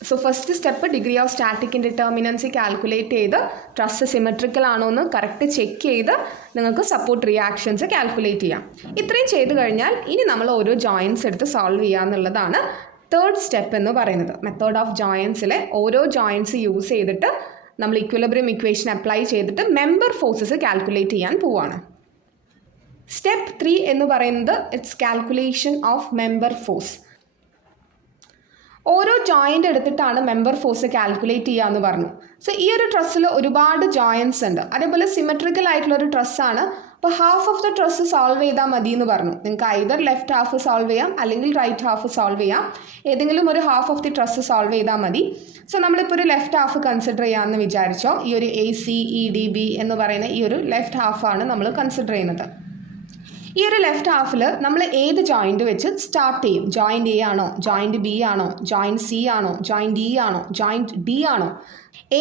So first step degree of static indeterminacy calculate ചെയ്ത് ട്രസ് സിമെട്രിക്കൽ ആണോ എന്ന് കറക്റ്റ് ചെക്ക് ചെയ്ത് നിങ്ങൾക്ക് സപ്പോർട്ട് റിയാക്ഷൻസ് കാൽക്കുലേറ്റ് ചെയ്യാം. ഇത്രയും ചെയ്ത് കഴിഞ്ഞാൽ ഇനി നമ്മൾ ഓരോ ജോയിൻറ്റ്സ് എടുത്ത് സോൾവ് ചെയ്യുക എന്നുള്ളതാണ് തേർഡ് സ്റ്റെപ്പ് എന്ന് പറയുന്നത്. മെത്തേഡ് ഓഫ് ജോയിൻസിലെ ഓരോ ജോയിൻറ്റ്സ് യൂസ് ചെയ്തിട്ട് നമ്മൾ ഇക്വിലിബ്രിയം ഇക്വേഷൻ അപ്ലൈ ചെയ്തിട്ട് മെമ്പർ ഫോഴ്സസ് കാൽക്കുലേറ്റ് ചെയ്യാൻ പോവുകയാണ്. സ്റ്റെപ്പ് 3 എന്ന് പറയുന്നത് it's calculation of member force. ഓരോ ജോയിൻ്റ് എടുത്തിട്ടാണ് മെമ്പർ ഫോഴ്സ് കാൽക്കുലേറ്റ് ചെയ്യുക എന്ന് പറഞ്ഞു. സോ ഈ ഒരു ട്രസ്സിൽ ഒരുപാട് ജോയിൻറ്റ്സ് ഉണ്ട്, അതേപോലെ സിമെട്രിക്കൽ ആയിട്ടുള്ളൊരു ട്രസ്സാണ്. അപ്പോൾ half of the truss solve ചെയ്താൽ മതി എന്ന് പറഞ്ഞു. നിങ്ങൾക്ക് ഐദർ ലെഫ്റ്റ് ഹാഫ് സോൾവ് ചെയ്യാം അല്ലെങ്കിൽ റൈറ്റ് ഹാഫ് സോൾവ് ചെയ്യാം. ഏതെങ്കിലും ഒരു half of the truss solve ചെയ്താൽ മതി. സോ നമ്മളിപ്പോൾ ഒരു ലെഫ്റ്റ് ഹാഫ് കൺസിഡർ ചെയ്യാമെന്ന് വിചാരിച്ചോ. ഈ ഒരു ACEDB എന്ന് പറയുന്ന ഈ ഒരു ലെഫ്റ്റ് ഹാഫാണ് നമ്മൾ കൺസിഡർ ചെയ്യുന്നത്. ഈ ഒരു ലെഫ്റ്റ് ഹാഫിൽ നമ്മൾ ഏത് ജോയിൻറ്റ് വെച്ച് സ്റ്റാർട്ട് ചെയ്യും? ജോയിൻറ്റ് A ആണോ, ജോയിൻറ്റ് B ആണോ, ജോയിൻറ്റ് C ആണോ, ജോയിൻറ്റ് E ആണോ, ജോയിൻറ്റ് D ആണോ?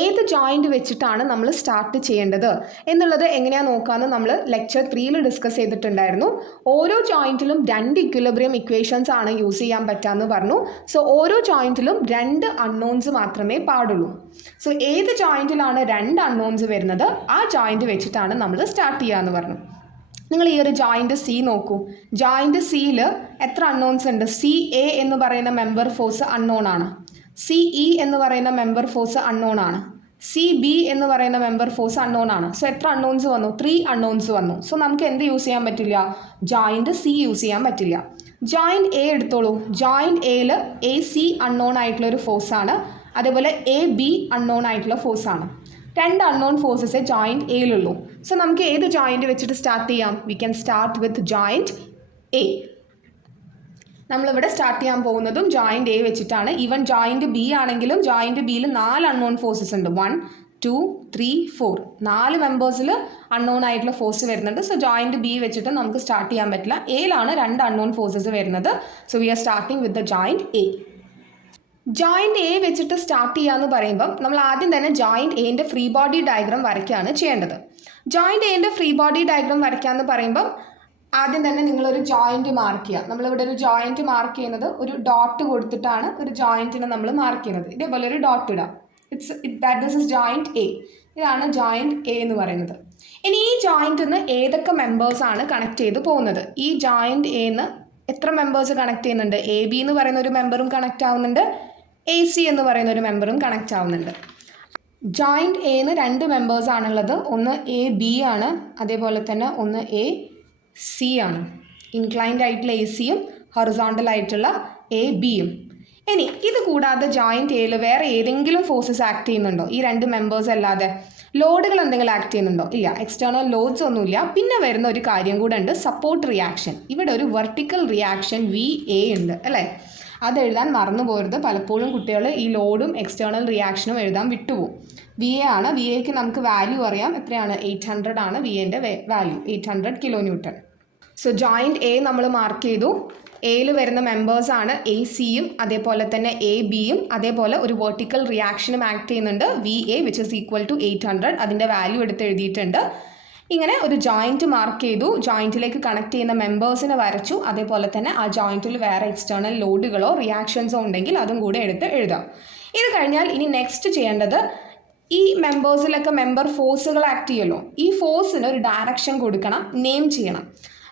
ഏത് ജോയിൻറ്റ് വെച്ചിട്ടാണ് നമ്മൾ സ്റ്റാർട്ട് ചെയ്യേണ്ടത് എന്നുള്ളത് എങ്ങനെയാണ് നോക്കാമെന്ന് നമ്മൾ ലെക്ചർ 3 ഡിസ്കസ് ചെയ്തിട്ടുണ്ടായിരുന്നു. ഓരോ ജോയിൻറ്റിലും 2 ഇക്വിലിബ്രിയം ഇക്വേഷൻസ് ആണ് യൂസ് ചെയ്യാൻ പറ്റാമെന്ന് പറഞ്ഞു. സോ ഓരോ ജോയിൻറ്റിലും 2 അൺനോൺസ് മാത്രമേ പാടുള്ളൂ. സോ ഏത് ജോയിൻറ്റിലാണ് 2 അൺനോൺസ് വരുന്നത് ആ ജോയിൻറ്റ് വെച്ചിട്ടാണ് നമ്മൾ സ്റ്റാർട്ട് ചെയ്യാമെന്ന് പറഞ്ഞു. നിങ്ങൾ ഈ ഒരു ജോയിൻറ്റ് C നോക്കൂ. ജോയിൻറ്റ് സിയിൽ എത്ര അൺനോൺസ് ഉണ്ട്? CA എന്ന് പറയുന്ന മെമ്പർ ഫോഴ്സ് അൺനോൺ ആണ്, CE എന്ന് പറയുന്ന മെമ്പർ ഫോഴ്സ് അൺനോൺ ആണ്, CB എന്ന് പറയുന്ന മെമ്പർ ഫോഴ്സ് അൺനോൺ ആണ്. സോ എത്ര അൺനോൺസ് വന്നു? 3 അൺനോൺസ് വന്നു. സോ നമുക്ക് എന്ത് യൂസ് ചെയ്യാൻ പറ്റില്ല? ജോയിൻറ്റ് C യൂസ് ചെയ്യാൻ പറ്റില്ല. ജോയിൻറ്റ് A എടുത്തോളൂ. ജോയിൻറ്റ് Aയിൽ AC അൺനോൺ ആയിട്ടുള്ളൊരു ഫോഴ്സാണ്, അതേപോലെ AB അൺനോൺ ആയിട്ടുള്ള ഫോഴ്സാണ്. 2 അൺനോൺ ഫോഴ്സസേ ജോയിൻറ്റ് എയിലുള്ളൂ. സോ നമുക്ക് ഏത് ജോയിൻറ്റ് വെച്ചിട്ട് സ്റ്റാർട്ട് ചെയ്യാം? We can start with joint A. നമ്മളിവിടെ സ്റ്റാർട്ട് ചെയ്യാൻ പോകുന്നതും ജോയിൻറ്റ് A വെച്ചിട്ടാണ്. ഈവൻ ജോയിൻറ്റ് B ആണെങ്കിലും ജോയിൻറ്റ് Bയിൽ 4 അൺനോൺ ഫോഴ്സസ് ഉണ്ട്. 1, 2, 3, 4. 4 മെമ്പേഴ്സിൽ അൺനോൺ ആയിട്ടുള്ള ഫോഴ്സ് വരുന്നുണ്ട്. സോ ജോയിൻറ്റ് B വെച്ചിട്ട് നമുക്ക് സ്റ്റാർട്ട് ചെയ്യാൻ പറ്റില്ല. എയിലാണ് 2 അൺനോൺ ഫോഴ്സസ് വരുന്നത്. So we R starting with the joint A. Joint A വെച്ചിട്ട് സ്റ്റാർട്ട് ചെയ്യാമെന്ന് പറയുമ്പം നമ്മൾ ആദ്യം തന്നെ ജോയിൻറ്റ് Aൻ്റെ ഫ്രീ ബോഡി ഡയഗ്രാം വരയ്ക്കുകയാണ് ചെയ്യേണ്ടത്. ജോയിൻറ്റ് Aൻ്റെ ഫ്രീ ബോഡി ഡയഗ്രാം വരയ്ക്കാമെന്ന് പറയുമ്പം ആദ്യം തന്നെ നിങ്ങളൊരു ജോയിൻറ്റ് മാർക്ക് ചെയ്യുക. നമ്മളിവിടെ ഒരു ജോയിൻറ്റ് മാർക്ക് ചെയ്യുന്നത് ഒരു ഡോട്ട് കൊടുത്തിട്ടാണ് ഒരു ജോയിൻറ്റിനെ നമ്മൾ മാർക്ക് ചെയ്യുന്നത്. ഇതേപോലെ ഒരു ഡോട്ട് ഇടാം. This is joint A. ഇതാണ് ജോയിൻറ്റ് A എന്ന് പറയുന്നത്. ഇനി ഈ ജോയിൻറ്റിന് ഏതൊക്കെ മെമ്പേഴ്സാണ് കണക്ട് ചെയ്ത് പോകുന്നത്? ഈ ജോയിൻറ്റ് Aന്ന് എത്ര മെമ്പേഴ്സ് കണക്ട് ചെയ്യുന്നുണ്ട്? AB എന്ന് പറയുന്ന ഒരു മെമ്പറും കണക്ട് ആവുന്നുണ്ട്, AC എന്ന് പറയുന്ന ഒരു മെമ്പറും കണക്റ്റ് ആവുന്നുണ്ട്. ജോയിൻറ്റ് Aന്ന് 2 മെമ്പേഴ്സാണുള്ളത്. ഒന്ന് AB ആണ്, അതേപോലെ തന്നെ ഒന്ന് AC ആണ്. ഇൻക്ലൈൻഡ് ആയിട്ടുള്ള ACയും ഹൊറിസോണ്ടൽ ആയിട്ടുള്ള ABയും. ഇനി ഇത് കൂടാതെ ജോയിൻറ്റ് Aയിൽ വേറെ ഏതെങ്കിലും ഫോഴ്സസ് ആക്ട് ചെയ്യുന്നുണ്ടോ? ഈ 2 മെമ്പേഴ്സ് അല്ലാതെ ലോഡുകൾ എന്തെങ്കിലും ആക്ട് ചെയ്യുന്നുണ്ടോ? ഇല്ല. എക്സ്റ്റേണൽ ലോഡ്സ് ഒന്നുമില്ല. പിന്നെ വരുന്ന ഒരു കാര്യം കൂടെ ഉണ്ട്, സപ്പോർട്ട് റിയാക്ഷൻ. ഇവിടെ ഒരു വെർട്ടിക്കൽ റിയാക്ഷൻ VA ഉണ്ട് അല്ലേ? അത് എഴുതാൻ മറന്നു പോരുത്. പലപ്പോഴും കുട്ടികൾ ഈ ലോഡും എക്സ്റ്റേണൽ റിയാക്ഷനും എഴുതാൻ വിട്ടുപോകും. VA ആണ്. VAക്ക് നമുക്ക് വാല്യൂ അറിയാം. എത്രയാണ്? 800 ആണ് VAൻ്റെ value, 800 kN. So joint A നമ്മൾ മാർക്ക് ചെയ്തു. എയിൽ വരുന്ന മെമ്പേഴ്സാണ് ACയും അതേപോലെ തന്നെ ABയും. അതേപോലെ ഒരു വെർട്ടിക്കൽ റിയാക്ഷനും ആക്ട് ചെയ്യുന്നുണ്ട്, VA which is equal to 800. അതിൻ്റെ വാല്യൂ എടുത്ത് എഴുതിയിട്ടുണ്ട്. ഇങ്ങനെ ഒരു ജോയിൻറ്റ് മാർക്ക് ചെയ്തു, ജോയിൻറ്റിലേക്ക് കണക്ട് ചെയ്യുന്ന മെമ്പേഴ്സിനെ വരച്ചു. അതേപോലെ തന്നെ ആ ജോയിൻറ്റിൽ വേറെ എക്സ്റ്റേണൽ ലോഡുകളോ റിയാക്ഷൻസോ ഉണ്ടെങ്കിൽ അതും കൂടെ എടുത്ത് എഴുതാം. ഇത് കഴിഞ്ഞാൽ ഇനി നെക്സ്റ്റ് ചെയ്യേണ്ടത്, ഈ മെമ്പേഴ്സിലൊക്കെ മെമ്പർ ഫോഴ്സുകൾ ആക്ട് ചെയ്യുമല്ലോ, ഈ ഫോഴ്സിന് ഒരു ഡയറക്ഷൻ കൊടുക്കണം, നെയിം ചെയ്യണം.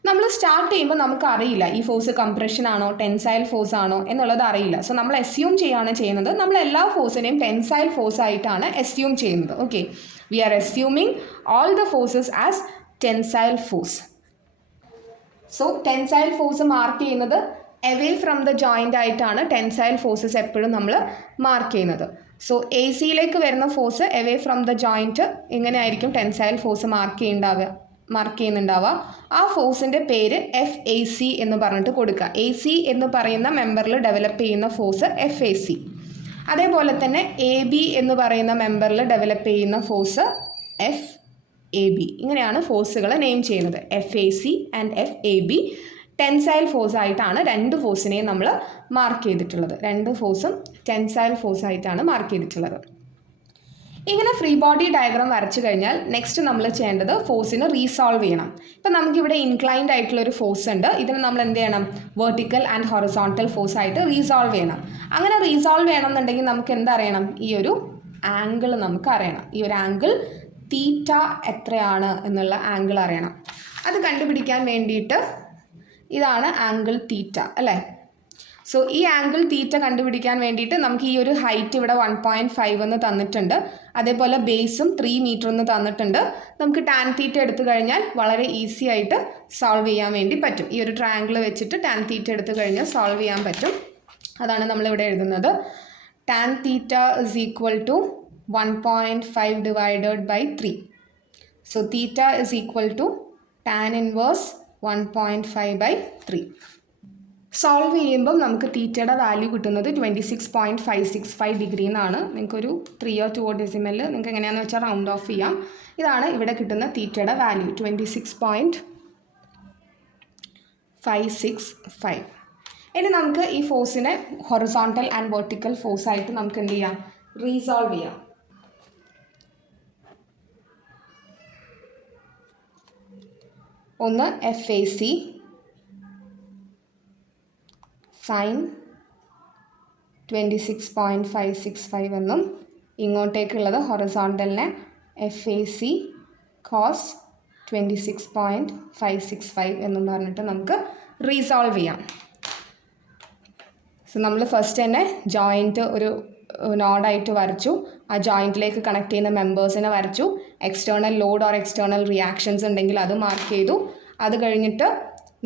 നമ്മൾ സ്റ്റാർട്ട് ചെയ്യുമ്പോൾ നമുക്ക് അറിയില്ല ഈ ഫോഴ്സ് കംപ്രഷൻ ആണോ ടെൻസൈൽ ഫോഴ്സ് ആണോ എന്നുള്ളത് അറിയില്ല. സോ നമ്മൾ അസ്യൂം ചെയ്യുകയാണ് ചെയ്യുന്നത്. നമ്മൾ എല്ലാ ഫോഴ്സിനെയും ടെൻസൈൽ ഫോഴ്സ് ആയിട്ടാണ് അസ്യൂം ചെയ്യുന്നത്. Okay, we are assuming all the forces as tensile force. So tensile force mark ചെയ്യുന്നത് അവേ ഫ്രം ദ ജോയിൻ്റ് ആയിട്ടാണ് ടെൻസൈൽ ഫോഴ്സസ് എപ്പോഴും നമ്മൾ മാർക്ക് ചെയ്യുന്നത്. സോ എ സിയിലേക്ക് വരുന്ന force away from the joint എങ്ങനെയായിരിക്കും ടെൻസൈൽ ഫോഴ്സ് മാർക്ക് ചെയ്യുന്നുണ്ടാവുക. ആ ഫോഴ്സിൻ്റെ പേര് FAC എന്ന് പറഞ്ഞിട്ട് കൊടുക്കുക. AC എന്ന് പറയുന്ന മെമ്പറിൽ ഡെവലപ്പ് ചെയ്യുന്ന ഫോഴ്സ് FAC. അതേപോലെ തന്നെ AB എന്ന് പറയുന്ന മെമ്പറിൽ ഡെവലപ്പ് ചെയ്യുന്ന ഫോഴ്സ് FAB. ഇങ്ങനെയാണ് ഫോഴ്സുകൾ നെയിം ചെയ്യുന്നത്. FAC and FAB tensile force ആയിട്ടാണ് രണ്ട് ഫോഴ്സിനെയും നമ്മൾ മാർക്ക് ചെയ്തിട്ടുള്ളത്. രണ്ട് ഫോഴ്സും ടെൻസൈൽ ഫോഴ്സ് ആയിട്ടാണ് മാർക്ക് ചെയ്തിട്ടുള്ളത്. ഇങ്ങനെ ഫ്രീ ബോഡി ഡയഗ്രാം വരച്ചു കഴിഞ്ഞാൽ നെക്സ്റ്റ് നമ്മൾ ചെയ്യേണ്ടത് ഫോഴ്സിനെ റീസോൾവ് ചെയ്യണം. ഇപ്പം നമുക്കിവിടെ ഇൻക്ലൈൻഡ് ആയിട്ടുള്ളൊരു ഫോഴ്സ് ഉണ്ട്. ഇതിന് നമ്മൾ എന്ത് ചെയ്യണം? വെർട്ടിക്കൽ ആൻഡ് ഹൊറിസോണ്ടൽ ഫോഴ്സ് ആയിട്ട് റീസോൾവ് ചെയ്യണം. അങ്ങനെ റീസോൾവ് ചെയ്യണമെന്നുണ്ടെങ്കിൽ നമുക്ക് എന്തറിയണം? ഈ ഒരു ആംഗിൾ നമുക്ക് അറിയണം. ഈ ഒരു ആംഗിൾ തീറ്റ എത്രയാണ് എന്നുള്ള ആംഗിൾ അറിയണം. അത് കണ്ടുപിടിക്കാൻ വേണ്ടിയിട്ട് ഇതാണ് ആംഗിൾ തീറ്റ അല്ലേ? സോ ഈ ആംഗിൾ തീറ്റ കണ്ടുപിടിക്കാൻ വേണ്ടിയിട്ട് നമുക്ക് ഈ ഒരു ഹൈറ്റ് ഇവിടെ 1.5 എന്ന് തന്നിട്ടുണ്ട്. അതേപോലെ ബേസും 3 മീറ്റർ എന്ന് തന്നിട്ടുണ്ട്. നമുക്ക് ടാൻ തീറ്റ എടുത്തു കഴിഞ്ഞാൽ വളരെ ഈസി ആയിട്ട് സോൾവ് ചെയ്യാൻ വേണ്ടി പറ്റും. ഈ ഒരു ട്രയാങ്കിൾ വെച്ചിട്ട് ടാൻ തീറ്റ എടുത്തു കഴിഞ്ഞാൽ സോൾവ് ചെയ്യാൻ പറ്റും. അതാണ് നമ്മളിവിടെ എഴുതുന്നത്. Tan theta is equal to 1.5 divided by 3. So theta is equal to tan inverse 1.5 by 3. Solve ചെയ്യുമ്പം നമുക്ക് തീറ്റയുടെ വാല്യൂ കിട്ടുന്നത് 26.565 ഡിഗ്രി എന്നാണ്. നിങ്ങൾക്കൊരു 3 or 2 ഡെസിമലിൽ നിങ്ങൾക്ക് എങ്ങനെയാണെന്ന് വെച്ചാൽ റൗണ്ട് ഓഫ് ചെയ്യാം. ഇതാണ് ഇവിടെ കിട്ടുന്ന തീറ്റയുടെ വാല്യൂ 26.565. ഇനി നമുക്ക് ഈ ഫോഴ്സിനെ ഹൊറിസോണ്ടൽ ആൻഡ് വെർട്ടിക്കൽ ഫോഴ്സ് ആയിട്ട് നമുക്ക് എന്ത് ചെയ്യാം? റീസോൾവ് ചെയ്യാം. ഒന്ന് FAC സൈൻ 26.565 എന്നും ഇങ്ങോട്ടേക്കുള്ളത് ഹൊറിസോണ്ടലിനെ FAC കോസ് 26.565 എന്നും പറഞ്ഞിട്ട് നമുക്ക് റീസോൾവ് ചെയ്യാം. സോ നമ്മൾ ഫസ്റ്റ് തന്നെ ജോയിൻറ്റ് ഒരു നോഡായിട്ട് വരച്ചു. ആ ജോയിൻറ്റിലേക്ക് കണക്ട് ചെയ്യുന്ന മെമ്പേഴ്സിനെ വരച്ചു. External load or external reactions ഉണ്ടെങ്കിൽ അത് മാർക്ക് ചെയ്തു. അത് കഴിഞ്ഞിട്ട്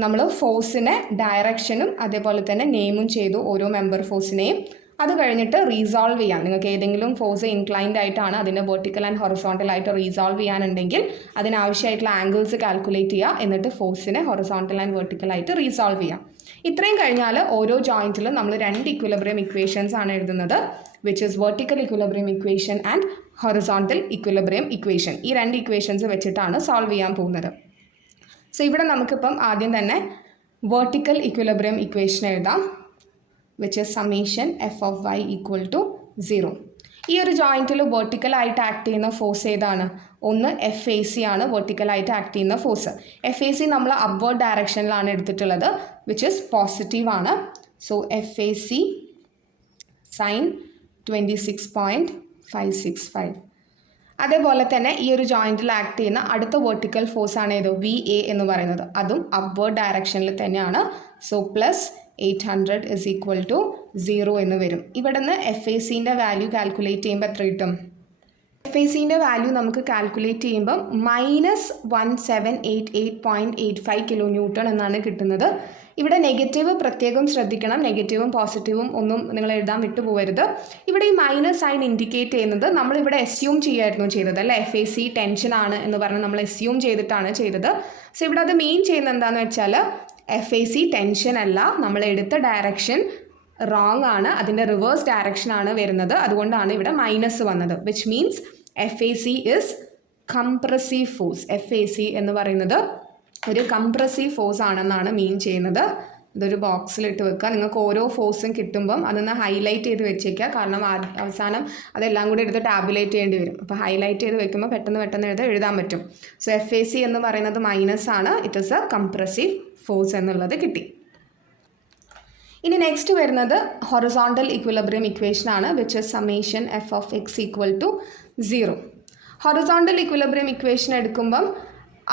നമ്മൾ ഫോഴ്സിനെ ഡയറക്ഷനും അതേപോലെ തന്നെ നെയിമും ചെയ്തു ഓരോ മെമ്പർ ഫോഴ്സിനെയും. അത് കഴിഞ്ഞിട്ട് റീസോൾവ് ചെയ്യാം. നിങ്ങൾക്ക് ഏതെങ്കിലും ഫോഴ്സ് ഇൻക്ലൈൻഡ് ആയിട്ടാണ് അതിനെ വെർട്ടിക്കൽ ആൻഡ് ഹൊറിസോണ്ടൽ ആയിട്ട് റീസോൾവ് ചെയ്യാനുണ്ടെങ്കിൽ അതിനാവശ്യമായിട്ടുള്ള ആംഗിൾസ് കാൽക്കുലേറ്റ് ചെയ്യുക. എന്നിട്ട് ഫോഴ്സിനെ ഹൊറിസോണ്ടൽ ആൻഡ് വെർട്ടിക്കൽ ആയിട്ട് റീസോൾവ് ചെയ്യാം. ഇത്രയും കഴിഞ്ഞാൽ ഓരോ ജോയിൻറ്റിലും നമ്മൾ 2 ഇക്വിലിബ്രിയം ഇക്വേഷൻസ് ആണ് എഴുതുന്നത്. Which is vertical equilibrium equation and horizontal equilibrium equation. ഈ 2 ഇക്വേഷൻസ് വെച്ചിട്ടാണ് സോൾവ് ചെയ്യാൻ പോകുന്നത്. സോ ഇവിടെ നമുക്കിപ്പം ആദ്യം തന്നെ വെർട്ടിക്കൽ ഇക്വിലിബ്രിയം ഇക്വേഷൻ എഴുതാം. Which is summation F(y) = 0. ഈ ഒരു ജോയിൻറ്റിൽ വെർട്ടിക്കലായിട്ട് ആക്ട് ചെയ്യുന്ന ഫോഴ്സ് ഏതാണ്? ഒന്ന് FAC ആണ് വെർട്ടിക്കലായിട്ട് ആക്ട് ചെയ്യുന്ന ഫോഴ്സ്. FAC നമ്മൾ അപ്വേർഡ് ഡയറക്ഷനിലാണ് എടുത്തിട്ടുള്ളത്. വിച്ച് ഇസ് പോസിറ്റീവ് ആണ്. So FAC sine 26.565. അതേപോലെ തന്നെ ഈ ഒരു ജോയിൻറ്റിൽ ആക്ട് ചെയ്യുന്ന അടുത്ത വെർട്ടിക്കൽ ഫോഴ്സ് ആണ് ഏത്? VA എന്ന് പറയുന്നത്. അതും അപ്വേർഡ് ഡയറക്ഷനിൽ തന്നെയാണ്. So plus 800 is equal to 0 എന്ന് വരും. ഇവിടെ നിന്ന് FACൻ്റെ വാല്യൂ കാൽക്കുലേറ്റ് ചെയ്യുമ്പോൾ എത്ര കിട്ടും? FACൻ്റെ വാല്യൂ നമുക്ക് കാൽക്കുലേറ്റ് ചെയ്യുമ്പോൾ -1788.85 കിലോ ന്യൂട്ടൺ എന്നാണ് കിട്ടുന്നത്. ഇവിടെ നെഗറ്റീവ് പ്രത്യേകം ശ്രദ്ധിക്കണം. നെഗറ്റീവും പോസിറ്റീവും ഒന്നും നിങ്ങൾ എഴുതാൻ വിട്ടുപോകരുത്. ഇവിടെ ഈ മൈനസ് സൈൻ ഇൻഡിക്കേറ്റ് ചെയ്യുന്നത് നമ്മളിവിടെ അസ്യൂം ചെയ്യായിരുന്നു ചെയ്തത് അല്ലേ? FAC ടെൻഷനാണ് എന്ന് പറഞ്ഞ് നമ്മൾ അസ്യൂം ചെയ്തിട്ടാണ് ചെയ്തത്. സോ ഇവിടെ അത് മീൻ ചെയ്യുന്നത് എന്താണെന്ന് വെച്ചാൽ FAC ടെൻഷൻ അല്ല, നമ്മൾ എടുത്ത ഡയറക്ഷൻ റോങ് ആണ്, അതിൻ്റെ റിവേഴ്സ് ഡയറക്ഷനാണ് വരുന്നത്. അതുകൊണ്ടാണ് ഇവിടെ മൈനസ് വന്നത്. Which means FAC is compressive force. FAC എന്ന് പറയുന്നത് ഒരു കംപ്രസീവ് ഫോഴ്സ് ആണെന്നാണ് മീൻ ചെയ്യുന്നത്. ഇതൊരു ബോക്സിലിട്ട് വെക്കുക. നിങ്ങൾക്ക് ഓരോ ഫോഴ്സും കിട്ടുമ്പം അതൊന്ന് ഹൈലൈറ്റ് ചെയ്ത് വെച്ചേക്കുക. കാരണം അവസാനം അതെല്ലാം കൂടി എടുത്ത് ടാബുലേറ്റ് ചെയ്യേണ്ടി വരും. അപ്പോൾ ഹൈലൈറ്റ് ചെയ്ത് വെക്കുമ്പോൾ പെട്ടെന്ന് എഴുതാൻ പറ്റും. സോ FAC എന്ന് പറയുന്നത് മൈനസ് ആണ്. It is A compressive force എന്നുള്ളത് കിട്ടി. ഇനി നെക്സ്റ്റ് വരുന്നത് ഹൊറിസോണ്ടൽ ഇക്വിലിബ്രിയം ഇക്വേഷൻ ആണ്. Which is summation F(x) = 0. Horizontal equilibrium equation എടുക്കുമ്പം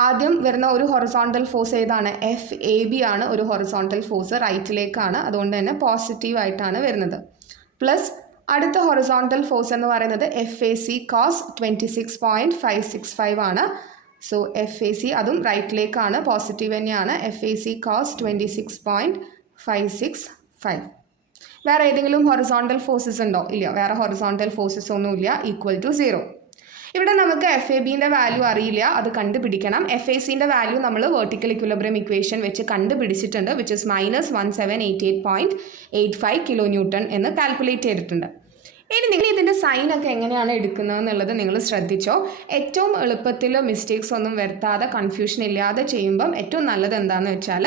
ആദ്യം വരുന്ന ഒരു ഹൊറിസോണ്ടൽ ഫോഴ്സ് ഏതാണ്? FAB ആണ് ഒരു ഹൊറിസോണ്ടൽ ഫോഴ്സ്, റൈറ്റിലേക്കാണ്, അതുകൊണ്ട് തന്നെ പോസിറ്റീവായിട്ടാണ് വരുന്നത്. പ്ലസ് അടുത്ത ഹൊറിസോണ്ടൽ ഫോഴ്സ് എന്ന് പറയുന്നത് FAC cos 26.565 ആണ്. സോ FAC അതും റൈറ്റിലേക്കാണ്, പോസിറ്റീവ് തന്നെയാണ്. FAC cos 26.565. വേറെ ഏതെങ്കിലും ഹൊറിസോണ്ടൽ ഫോഴ്സസ് ഉണ്ടോ? ഇല്ല, വേറെ ഹൊറിസോണ്ടൽ ഫോഴ്സസ് ഒന്നുമില്ല. Equal to 0. ഇവിടെ നമുക്ക് FABൻ്റെ വാല്യൂ അറിയില്ല, അത് കണ്ടുപിടിക്കണം. FACൻ്റെ വാല്യൂ നമ്മൾ വെർട്ടിക്കൽ ഇക്വിലിബ്രിയം ഇക്വേഷൻ വെച്ച് കണ്ടുപിടിച്ചിട്ടുണ്ട്, വിച്ച് ഇസ് -1788.85 kN എന്ന് കാൽക്കുലേറ്റ് ചെയ്തിട്ടുണ്ട്. ഇനി നിങ്ങൾ ഇതിൻ്റെ സൈനൊക്കെ എങ്ങനെയാണ് എടുക്കുന്നത് എന്നുള്ളത് നിങ്ങൾ ശ്രദ്ധിച്ചോ. ഏറ്റവും എളുപ്പത്തിൽ മിസ്റ്റേക്സ് ഒന്നും വരുത്താതെ കൺഫ്യൂഷൻ ഇല്ലാതെ ചെയ്യുമ്പം ഏറ്റവും നല്ലത് എന്താണെന്ന് വെച്ചാൽ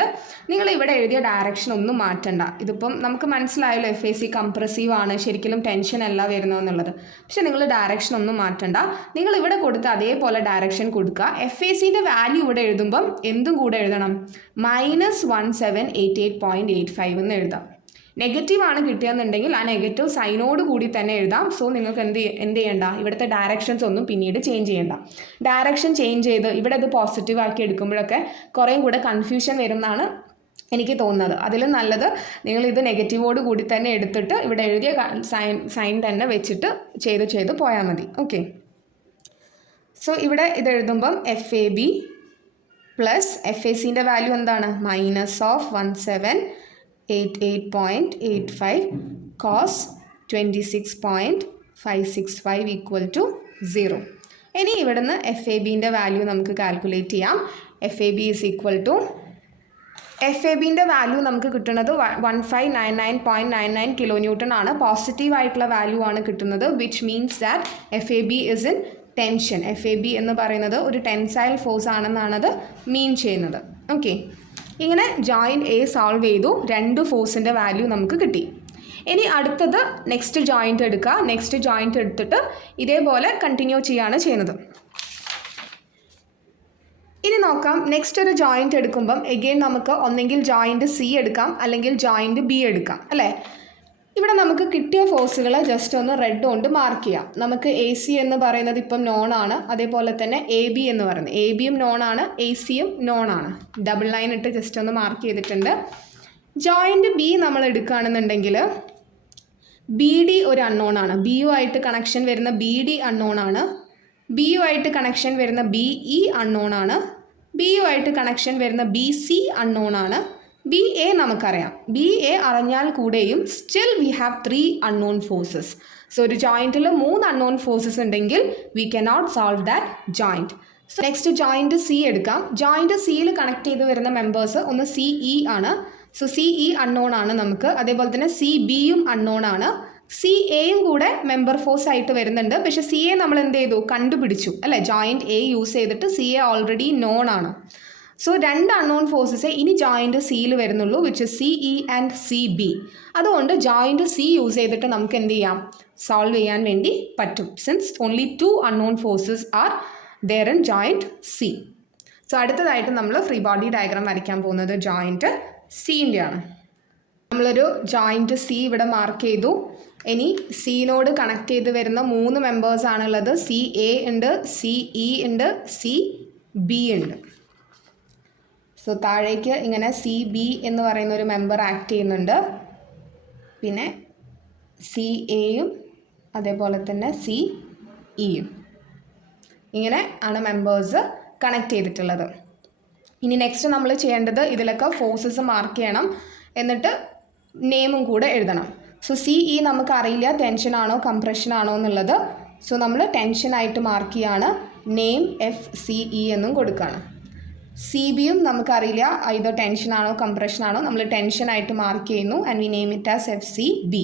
നിങ്ങൾ ഇവിടെ എഴുതിയ ഡയറക്ഷൻ ഒന്നും മാറ്റണ്ട. ഇതിപ്പം നമുക്ക് മനസ്സിലായല്ലോ FAC കംപ്രസീവ് ആണ്, ശരിക്കും ടെൻഷൻ അല്ല വരുന്നതെന്നുള്ളത്. പക്ഷെ നിങ്ങൾ ഡയറക്ഷൻ ഒന്നും മാറ്റണ്ട, നിങ്ങൾ ഇവിടെ കൊടുത്ത് അതേപോലെ ഡയറക്ഷൻ കൊടുക്കുക. FACൻ്റെ വാല്യൂ ഇവിടെ എഴുതുമ്പം എന്തും കൂടെ എഴുതണം, -1788.85 എന്ന് എഴുതാം. നെഗറ്റീവ് ആണ് കിട്ടിയെന്നുണ്ടെങ്കിൽ ആ നെഗറ്റീവ് സൈനോട് കൂടി തന്നെ എഴുതാം. സോ നിങ്ങൾക്ക് എന്ത് ചെയ്യണ്ട, ഇവിടുത്തെ ഡയറക്ഷൻസ് ഒന്നും പിന്നീട് ചേഞ്ച് ചെയ്യണ്ട. ഡയറക്ഷൻ ചേഞ്ച് ചെയ്ത് ഇവിടെ ഇത് പോസിറ്റീവ് ആക്കി എടുക്കുമ്പോഴൊക്കെ കുറേയും കൂടെ കൺഫ്യൂഷൻ വരുമെന്നാണ് എനിക്ക് തോന്നുന്നത്. അതിലും നല്ലത് നിങ്ങൾ ഇത് നെഗറ്റീവോട് കൂടി തന്നെ എടുത്തിട്ട് ഇവിടെ എഴുതിയ സൈൻ തന്നെ വെച്ചിട്ട് ചെയ്ത് പോയാൽ മതി. ഓക്കെ, സോ ഇവിടെ ഇത് എഴുതുമ്പം FAB പ്ലസ് FACൻ്റെ വാല്യൂ എന്താണ്, -1788.85 cos 26.565 ഈക്വൽ ടു 0. ഇനി ഇവിടുന്ന് FABൻ്റെ വാല്യൂ നമുക്ക് കാൽക്കുലേറ്റ് ചെയ്യാം. FAB ഈസ് ഈക്വൽ ടു, FABൻ്റെ വാല്യൂ നമുക്ക് കിട്ടുന്നത് 1599.99 kN ആണ്. പോസിറ്റീവ് ആയിട്ടുള്ള വാല്യൂ ആണ് കിട്ടുന്നത്, which means that FAB is in tension. FAB എന്ന് പറയുന്നത് ഒരു ടെൻസൈൽ ഫോഴ്സ് ആണെന്നാണത് മീൻ ചെയ്യുന്നത്. ഓക്കെ, ഇങ്ങനെ ജോയിൻറ്റ് A സോൾവ് ചെയ്തു, രണ്ട് ഫോഴ്സിൻ്റെ വാല്യൂ നമുക്ക് കിട്ടി. ഇനി അടുത്തത് നെക്സ്റ്റ് ജോയിൻറ്റ് എടുക്കുക. നെക്സ്റ്റ് ജോയിൻറ്റ് എടുത്തിട്ട് ഇതേപോലെ കണ്ടിന്യൂ ചെയ്യുകയാണ് ചെയ്യുന്നത്. ഇനി നോക്കാം, നെക്സ്റ്റ് ഒരു ജോയിൻറ്റ് എടുക്കുമ്പം എഗെയിൻ നമുക്ക് ഒന്നെങ്കിൽ ജോയിൻറ്റ് C എടുക്കാം, അല്ലെങ്കിൽ ജോയിൻറ്റ് B എടുക്കാം, അല്ലേ? ഇവിടെ നമുക്ക് കിട്ടിയ ഫോഴ്സുകൾ ജസ്റ്റ് ഒന്ന് റെഡ് കൊണ്ട് മാർക്ക് ചെയ്യാം. നമുക്ക് AC എന്ന് പറയുന്നത് ഇപ്പം നോൺ ആണ്, അതേപോലെ തന്നെ AB എന്ന് പറയുന്നത് ABയും നോൺ ആണ്, ACയും നോൺ ആണ്. ഡബിൾ ലൈൻ ഇട്ട് ജസ്റ്റ് ഒന്ന് മാർക്ക് ചെയ്തിട്ടുണ്ട്. ജോയിൻറ്റ് B നമ്മൾ എടുക്കുകയാണെന്നുണ്ടെങ്കിൽ BD ഒരു അൺനോൺ ആണ്, BUമായിട്ട് കണക്ഷൻ വരുന്ന BD അൺനോൺ ആണ്, BUമായിട്ട് കണക്ഷൻ വരുന്ന BE അൺനോൺ ആണ്, BUമായിട്ട് കണക്ഷൻ വരുന്ന BC അൺനോൺ ആണ്. BA നമുക്കറിയാം, BA അറിഞ്ഞാൽ കൂടെയും still we have 3 unknown forces. So ഒരു ജോയിൻറ്റിൽ 3 അൺനോൺ ഫോഴ്സസ് ഉണ്ടെങ്കിൽ we cannot solve that joint. So next joint C എടുക്കാം. ജോയിൻറ്റ് Cയിൽ കണക്ട് ചെയ്ത് വരുന്ന മെമ്പേഴ്സ് ഒന്ന് CE ആണ്. സോ CE അൺനോൺ ആണ് നമുക്ക്, അതേപോലെ തന്നെ CBയും അൺനോൺ ആണ്. CAയും കൂടെ മെമ്പർ ഫോഴ്സ് ആയിട്ട് വരുന്നുണ്ട്, പക്ഷേ CA നമ്മൾ എന്ത് ചെയ്തു, കണ്ടുപിടിച്ചു അല്ലേ? ജോയിൻറ്റ് A യൂസ് ചെയ്തിട്ട് CA ഓൾറെഡി നോൺ ആണ്. സോ രണ്ട് അൺനോൺ ഫോഴ്സസേ ഇനി ജോയിൻറ്റ് Cയിൽ വരുന്നുള്ളൂ, വിച്ച് CE ആൻഡ് CB. അതുകൊണ്ട് ജോയിൻറ്റ് C യൂസ് ചെയ്തിട്ട് നമുക്ക് എന്ത് ചെയ്യാം, സോൾവ് ചെയ്യാൻ വേണ്ടി പറ്റും, since only 2 unknown forces are there in joint C. So അടുത്തതായിട്ട് നമ്മൾ ഫ്രീ ബോഡി ഡയഗ്രാം വരയ്ക്കാൻ പോകുന്നത് ജോയിൻറ്റ് Cൻ്റെ ആണ്. നമ്മളൊരു ജോയിൻറ്റ് C ഇവിടെ മാർക്ക് ചെയ്തു. ഇനി Cനോട് കണക്ട് ചെയ്ത് വരുന്ന 3 മെമ്പേഴ്സ് ആണുള്ളത്. CA ഉണ്ട്, CE ഉണ്ട്, CB ഉണ്ട്. സോ താഴേക്ക് ഇങ്ങനെ CB എന്ന് പറയുന്ന ഒരു മെമ്പർ ആക്ട് ചെയ്യുന്നുണ്ട്, പിന്നെ CAയും അതേപോലെ തന്നെ CEയും. ഇങ്ങനെ ആണ് മെമ്പേഴ്സ് കണക്ട് ചെയ്തിട്ടുള്ളത്. ഇനി നെക്സ്റ്റ് നമ്മൾ ചെയ്യേണ്ടത് ഇതിലൊക്കെ ഫോഴ്സസ് മാർക്ക് ചെയ്യണം, എന്നിട്ട് നെയിമും കൂടെ എഴുതണം. സോ CE നമുക്കറിയില്ല ടെൻഷനാണോ കംപ്രഷനാണോ എന്നുള്ളത്. സോ നമ്മൾ ടെൻഷനായിട്ട് മാർക്ക് ചെയ്യാണ്, നെയിം FCE എന്നും കൊടുക്കുകയാണ്. CBയും നമുക്കറിയില്ല ഇത് ടെൻഷനാണോ കംപ്രഷനാണോ, നമ്മൾ ടെൻഷനായിട്ട് മാർക്ക് ചെയ്യുന്നു, and we name it as FCB.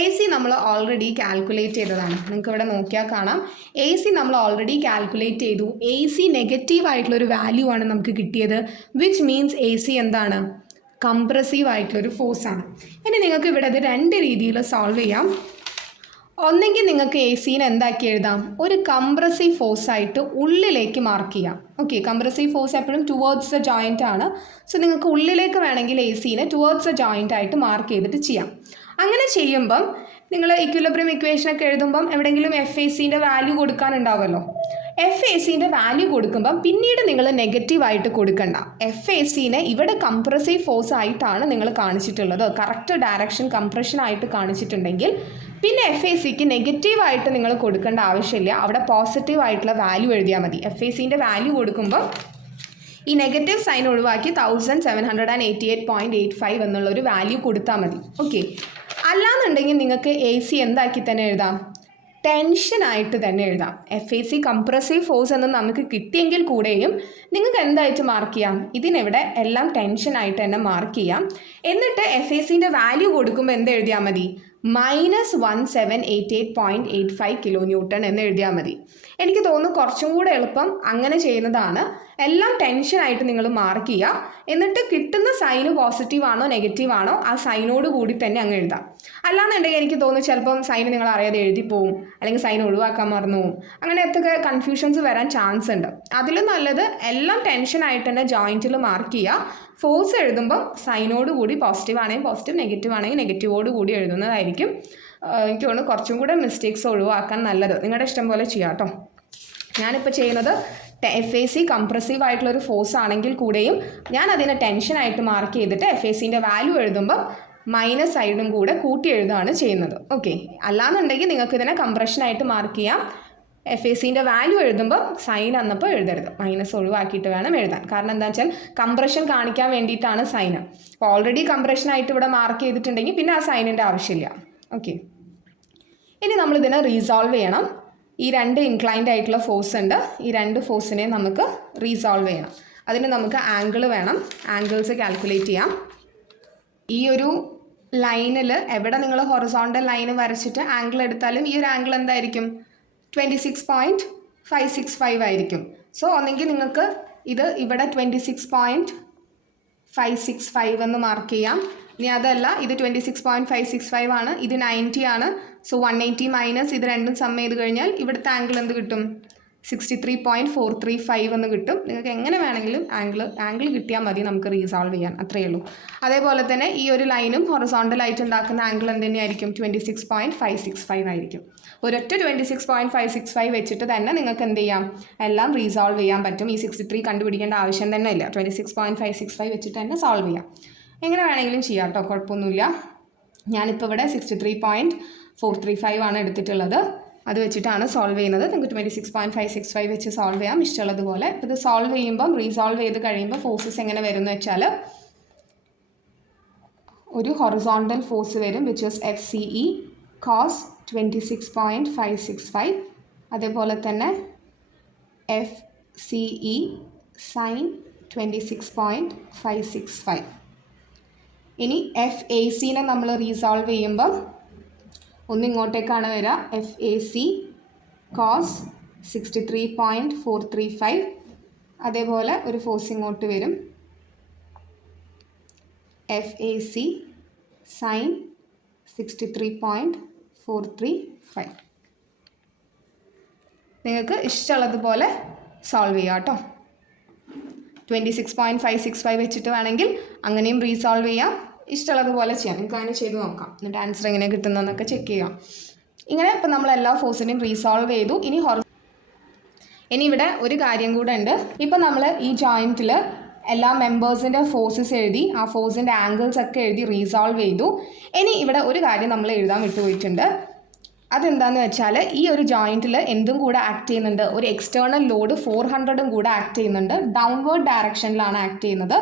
AC നമ്മൾ ഓൾറെഡി കാൽക്കുലേറ്റ് ചെയ്തതാണ്, നിങ്ങൾക്ക് ഇവിടെ നോക്കിയാൽ കാണാം. AC നമ്മൾ ഓൾറെഡി കാൽക്കുലേറ്റ് ചെയ്തു. AC നെഗറ്റീവ് ആയിട്ടുള്ളൊരു വാല്യൂ ആണ് നമുക്ക് കിട്ടിയത്, വിച്ച് മീൻസ് AC എന്താണ്, കംപ്രസീവ് ആയിട്ടുള്ളൊരു ഫോഴ്സാണ്. ഇനി നിങ്ങൾക്ക് ഇവിടെ ഇത് 2 രീതിയിൽ സോൾവ് ചെയ്യാം. ഒന്നെങ്കിൽ നിങ്ങൾക്ക് ACനെ എന്താക്കി എഴുതാം, ഒരു കംപ്രസീവ് ഫോഴ്സായിട്ട് ഉള്ളിലേക്ക് മാർക്ക് ചെയ്യാം. ഓക്കെ, കംപ്രസീവ് ഫോഴ്സ് എപ്പോഴും ടുവേർഡ്സ് ദ ജോയിൻ്റ് ആണ്. സോ നിങ്ങൾക്ക് ഉള്ളിലേക്ക് വേണമെങ്കിൽ ACനെ ടുവേർഡ്സ് ദ ജോയിൻ്റ് ആയിട്ട് മാർക്ക് ചെയ്തിട്ട് ചെയ്യാം. അങ്ങനെ ചെയ്യുമ്പം നിങ്ങൾ ഇക്വിലിബ്രിയം ഇക്വേഷനൊക്കെ എഴുതുമ്പം എവിടെയെങ്കിലും FACൻ്റെ വാല്യൂ കൊടുക്കാനുണ്ടാവുമല്ലോ. എഫ് എ സിൻ്റെ വാല്യൂ കൊടുക്കുമ്പം പിന്നീട് നിങ്ങൾ നെഗറ്റീവായിട്ട് കൊടുക്കണ്ട. എഫ് എ സിനെ ഇവിടെ കംപ്രസീവ് ഫോഴ്സ് ആയിട്ടാണ് നിങ്ങൾ കാണിച്ചിട്ടുള്ളത്, കറക്റ്റ് ഡയറക്ഷൻ കംപ്രഷൻ ആയിട്ട് കാണിച്ചിട്ടുണ്ടെങ്കിൽ പിന്നെ എഫ് എ സിക്ക് നെഗറ്റീവായിട്ട് നിങ്ങൾ കൊടുക്കേണ്ട ആവശ്യമില്ല. അവിടെ പോസിറ്റീവ് ആയിട്ടുള്ള വാല്യൂ എഴുതിയാൽ മതി. എഫ് എ സിൻ്റെ വാല്യൂ കൊടുക്കുമ്പോൾ ഈ നെഗറ്റീവ് സൈൻ ഒഴിവാക്കി 1788.85 എന്നുള്ളൊരു വാല്യൂ കൊടുത്താൽ മതി. ഓക്കെ, അല്ലാന്നുണ്ടെങ്കിൽ നിങ്ങൾക്ക് എ സി എന്താക്കി തന്നെ എഴുതാം, ടെൻഷനായിട്ട് തന്നെ എഴുതാം. F A C compressive force എന്ന് നമുക്ക് കിട്ടിയെങ്കിൽ കൂടെയും നിങ്ങൾക്ക് എന്തായിട്ട് മാർക്ക് ചെയ്യാം, ഇതിനെവിടെ എല്ലാം ടെൻഷനായിട്ട് തന്നെ മാർക്ക് ചെയ്യാം. എന്നിട്ട് എഫ് എ സിൻ്റെ വാല്യൂ കൊടുക്കുമ്പോൾ എന്ത് എഴുതിയാൽ മതി, -1788.85 കിലോ ന്യൂട്ടൺ എന്ന് എഴുതിയാൽ മതി. എനിക്ക് തോന്നുന്നു കുറച്ചും കൂടെ എളുപ്പം അങ്ങനെ ചെയ്യുന്നതാണ്. എല്ലാം ടെൻഷനായിട്ട് നിങ്ങൾ മാർക്ക് ചെയ്യുക. എന്നിട്ട് കിട്ടുന്ന സൈന് പോസിറ്റീവ് ആണോ നെഗറ്റീവ് ആണോ ആ സൈനോട് കൂടി തന്നെ അങ്ങ് എഴുതാം. അല്ലാന്നുണ്ടെങ്കിൽ എനിക്ക് തോന്നുന്നു ചിലപ്പം സൈന് നിങ്ങൾ അറിയാതെ എഴുതിപ്പോവും, അല്ലെങ്കിൽ സൈൻ ഒഴിവാക്കാൻ മറന്നു പോവും. അങ്ങനത്തെ കൺഫ്യൂഷൻസ് വരാൻ ചാൻസ് ഉണ്ട്. അതിലും നല്ലത് എല്ലാം ടെൻഷനായിട്ട് തന്നെ ജോയിൻറ്റിൽ മാർക്ക് ചെയ്യുക. ഫോഴ്സ് എഴുതുമ്പോൾ സൈനോട് കൂടി പോസിറ്റീവ് ആണെങ്കിൽ പോസിറ്റീവ്, നെഗറ്റീവ് ആണെങ്കിൽ നെഗറ്റീവോട് കൂടി എഴുതുന്നതായിരിക്കും എനിക്ക് തോന്നുന്നു കുറച്ചും കൂടെ മിസ്റ്റേക്സ് ഒഴിവാക്കാൻ നല്ലത്. നിങ്ങളുടെ ഇഷ്ടം പോലെ ചെയ്യാം കേട്ടോ. ഞാനിപ്പോൾ ചെയ്യുന്നത് എഫ് എ സി കംപ്രസീവ് ആയിട്ടുള്ളൊരു ഫോഴ്സ് ആണെങ്കിൽ കൂടെയും ഞാൻ അതിനെ ടെൻഷനായിട്ട് മാർക്ക് ചെയ്തിട്ട് എഫ് എ സിൻ്റെ വാല്യൂ എഴുതുമ്പോൾ മൈനസ് സൈഡും കൂടെ കൂട്ടി എഴുതുകയാണ് ചെയ്യുന്നത്. ഓക്കെ, അല്ലാന്നുണ്ടെങ്കിൽ നിങ്ങൾക്ക് ഇതിനെ കംപ്രഷനായിട്ട് മാർക്ക് ചെയ്യാം. എഫ് എ സിൻ്റെ വാല്യൂ എഴുതുമ്പോൾ സൈൻ അന്നപ്പോൾ എഴുതരുത്, മൈനസ് ഒഴിവാക്കിയിട്ട് വേണം എഴുതാൻ. കാരണം എന്താ വെച്ചാൽ കംപ്രഷൻ കാണിക്കാൻ വേണ്ടിയിട്ടാണ് സൈന്. അപ്പോൾ ഓൾറെഡി കംപ്രഷനായിട്ട് ഇവിടെ മാർക്ക് ചെയ്തിട്ടുണ്ടെങ്കിൽ പിന്നെ ആ സൈനിൻ്റെ ആവശ്യമില്ല. ഓക്കെ, ഇനി നമ്മളിതിനെ റീസോൾവ് ചെയ്യണം. ഈ രണ്ട് ഇൻക്ലൈൻഡ് ആയിട്ടുള്ള ഫോഴ്സ് ഉണ്ട്, ഈ രണ്ട് ഫോഴ്സിനെ നമുക്ക് റീസോൾവ് ചെയ്യണം. അതിന് നമുക്ക് ആംഗിൾ വേണം, ആംഗിൾസ് കാൽക്കുലേറ്റ് ചെയ്യാം. ഈ ഒരു ലൈനിൽ എവിടെ നിങ്ങൾ ഹൊറിസോണ്ടൽ ലൈന് വരച്ചിട്ട് ആംഗിൾ എടുത്താലും ഈ ഒരു ആംഗിൾ എന്തായിരിക്കും, 26.565 ആയിരിക്കും. സോ ഒന്നെങ്കിൽ നിങ്ങൾക്ക് ഇത് ഇവിടെ 26.565 എന്ന് മാർക്ക് ചെയ്യാം. ഇനി അതല്ല, ഇത് 26.565 ആണ്, ഇത് 90 ആണ്. സോ 180 മൈനസ് ഇത് രണ്ടും സം ചെയ്ത് കഴിഞ്ഞാൽ ഇവിടുത്തെ ആംഗിൾ എന്ത് കിട്ടും, 63.435 എന്ന് കിട്ടും. നിങ്ങൾക്ക് എങ്ങനെ വേണമെങ്കിലും ആംഗിൾ കിട്ടിയാൽ മതി നമുക്ക് റീസോൾവ് ചെയ്യാൻ, അത്രയേ ഉള്ളൂ. അതേപോലെ തന്നെ ഈ ഒരു ലൈനും ഹൊറിസോണ്ടലായിട്ട് ഉണ്ടാക്കുന്ന ആംഗിൾ എന്ത് തന്നെയായിരിക്കും, 26.565 ആയിരിക്കും. ഒരൊറ്റ 26.565 വെച്ചിട്ട് തന്നെ നിങ്ങൾക്ക് എന്ത് ചെയ്യാം, എല്ലാം റീസോൾവ് ചെയ്യാൻ പറ്റും. ഈ 63 കണ്ടുപിടിക്കേണ്ട ആവശ്യം തന്നെ ഇല്ല, 26.565 വെച്ചിട്ട് തന്നെ സോൾവ് ചെയ്യാം. എങ്ങനെ വേണമെങ്കിലും ചെയ്യാം കേട്ടോ, കുഴപ്പമൊന്നുമില്ല. ഞാനിപ്പോൾ ഇവിടെ 63.435 ആണ് എടുത്തിട്ടുള്ളത്, അത് വെച്ചിട്ടാണ് സോൾവ് ചെയ്യുന്നത്. നിങ്ങൾക്ക് 26.565 വെച്ച് സോൾവ് ചെയ്യാം ഇഷ്ടമുള്ളതുപോലെ. ഇപ്പോൾ ഇത് സോൾവ് ചെയ്യുമ്പം റീസോൾവ് ചെയ്ത് കഴിയുമ്പോൾ ഫോഴ്സസ് എങ്ങനെ വരും എന്ന് വെച്ചാൽ ഒരു ഹൊറിസോണ്ടൽ ഫോഴ്സ് വരും വിച്ച് ഇസ് FCE cos 26.565, അതേപോലെ തന്നെ FCE sin 26.565. ഇനി FACനെ നമ്മൾ റീസോൾവ് ചെയ്യുമ്പം ഒന്നിങ്ങോട്ടേക്കാണ് വരിക, FAC cos 63.435. അതേപോലെ ഒരു ഫോഴ്സ് ഇങ്ങോട്ട് വരും, FAC sin 63.435. നിങ്ങൾക്ക് ഇഷ്ടമുള്ളതുപോലെ സോൾവ് ചെയ്യാം കേട്ടോ. 26.565 വെച്ചിട്ട് വേണമെങ്കിൽ അങ്ങനെയും റീസോൾവ് ചെയ്യാം, ഇഷ്ടമുള്ളതുപോലെ ചെയ്യാം. നിങ്ങൾക്ക് അങ്ങനെ ചെയ്ത് നോക്കാം, എന്നിട്ട് ആൻസർ എങ്ങനെ കിട്ടുന്നതെന്നൊക്കെ ചെക്ക് ചെയ്യാം. ഇങ്ങനെ ഇപ്പോൾ നമ്മൾ എല്ലാ ഫോഴ്സിനെയും റീസോൾവ് ചെയ്തു. ഇനി ഇവിടെ ഒരു കാര്യം കൂടെ ഉണ്ട്. ഇപ്പോൾ നമ്മൾ ഈ ജോയിൻറ്റിൽ എല്ലാ മെമ്പേഴ്സിൻ്റെ ഫോഴ്സസ് എഴുതി, ആ ഫോഴ്സിൻ്റെ ആംഗിൾസ് ഒക്കെ എഴുതി റീസോൾവ് ചെയ്തു. ഇനി ഇവിടെ ഒരു കാര്യം നമ്മൾ എഴുതാൻ വിട്ടുപോയിട്ടുണ്ട്. അതെന്താണെന്ന് വെച്ചാൽ ഈ ഒരു ജോയിൻറ്റിൽ എന്തും കൂടെ ആക്ട് ചെയ്യുന്നുണ്ട്, ഒരു എക്സ്റ്റേണൽ ലോഡ് 400 കൂടെ ആക്ട് ചെയ്യുന്നുണ്ട്. ഡൗൺവേർഡ് ഡയറക്ഷനിലാണ് ആക്ട് ചെയ്യുന്നത്.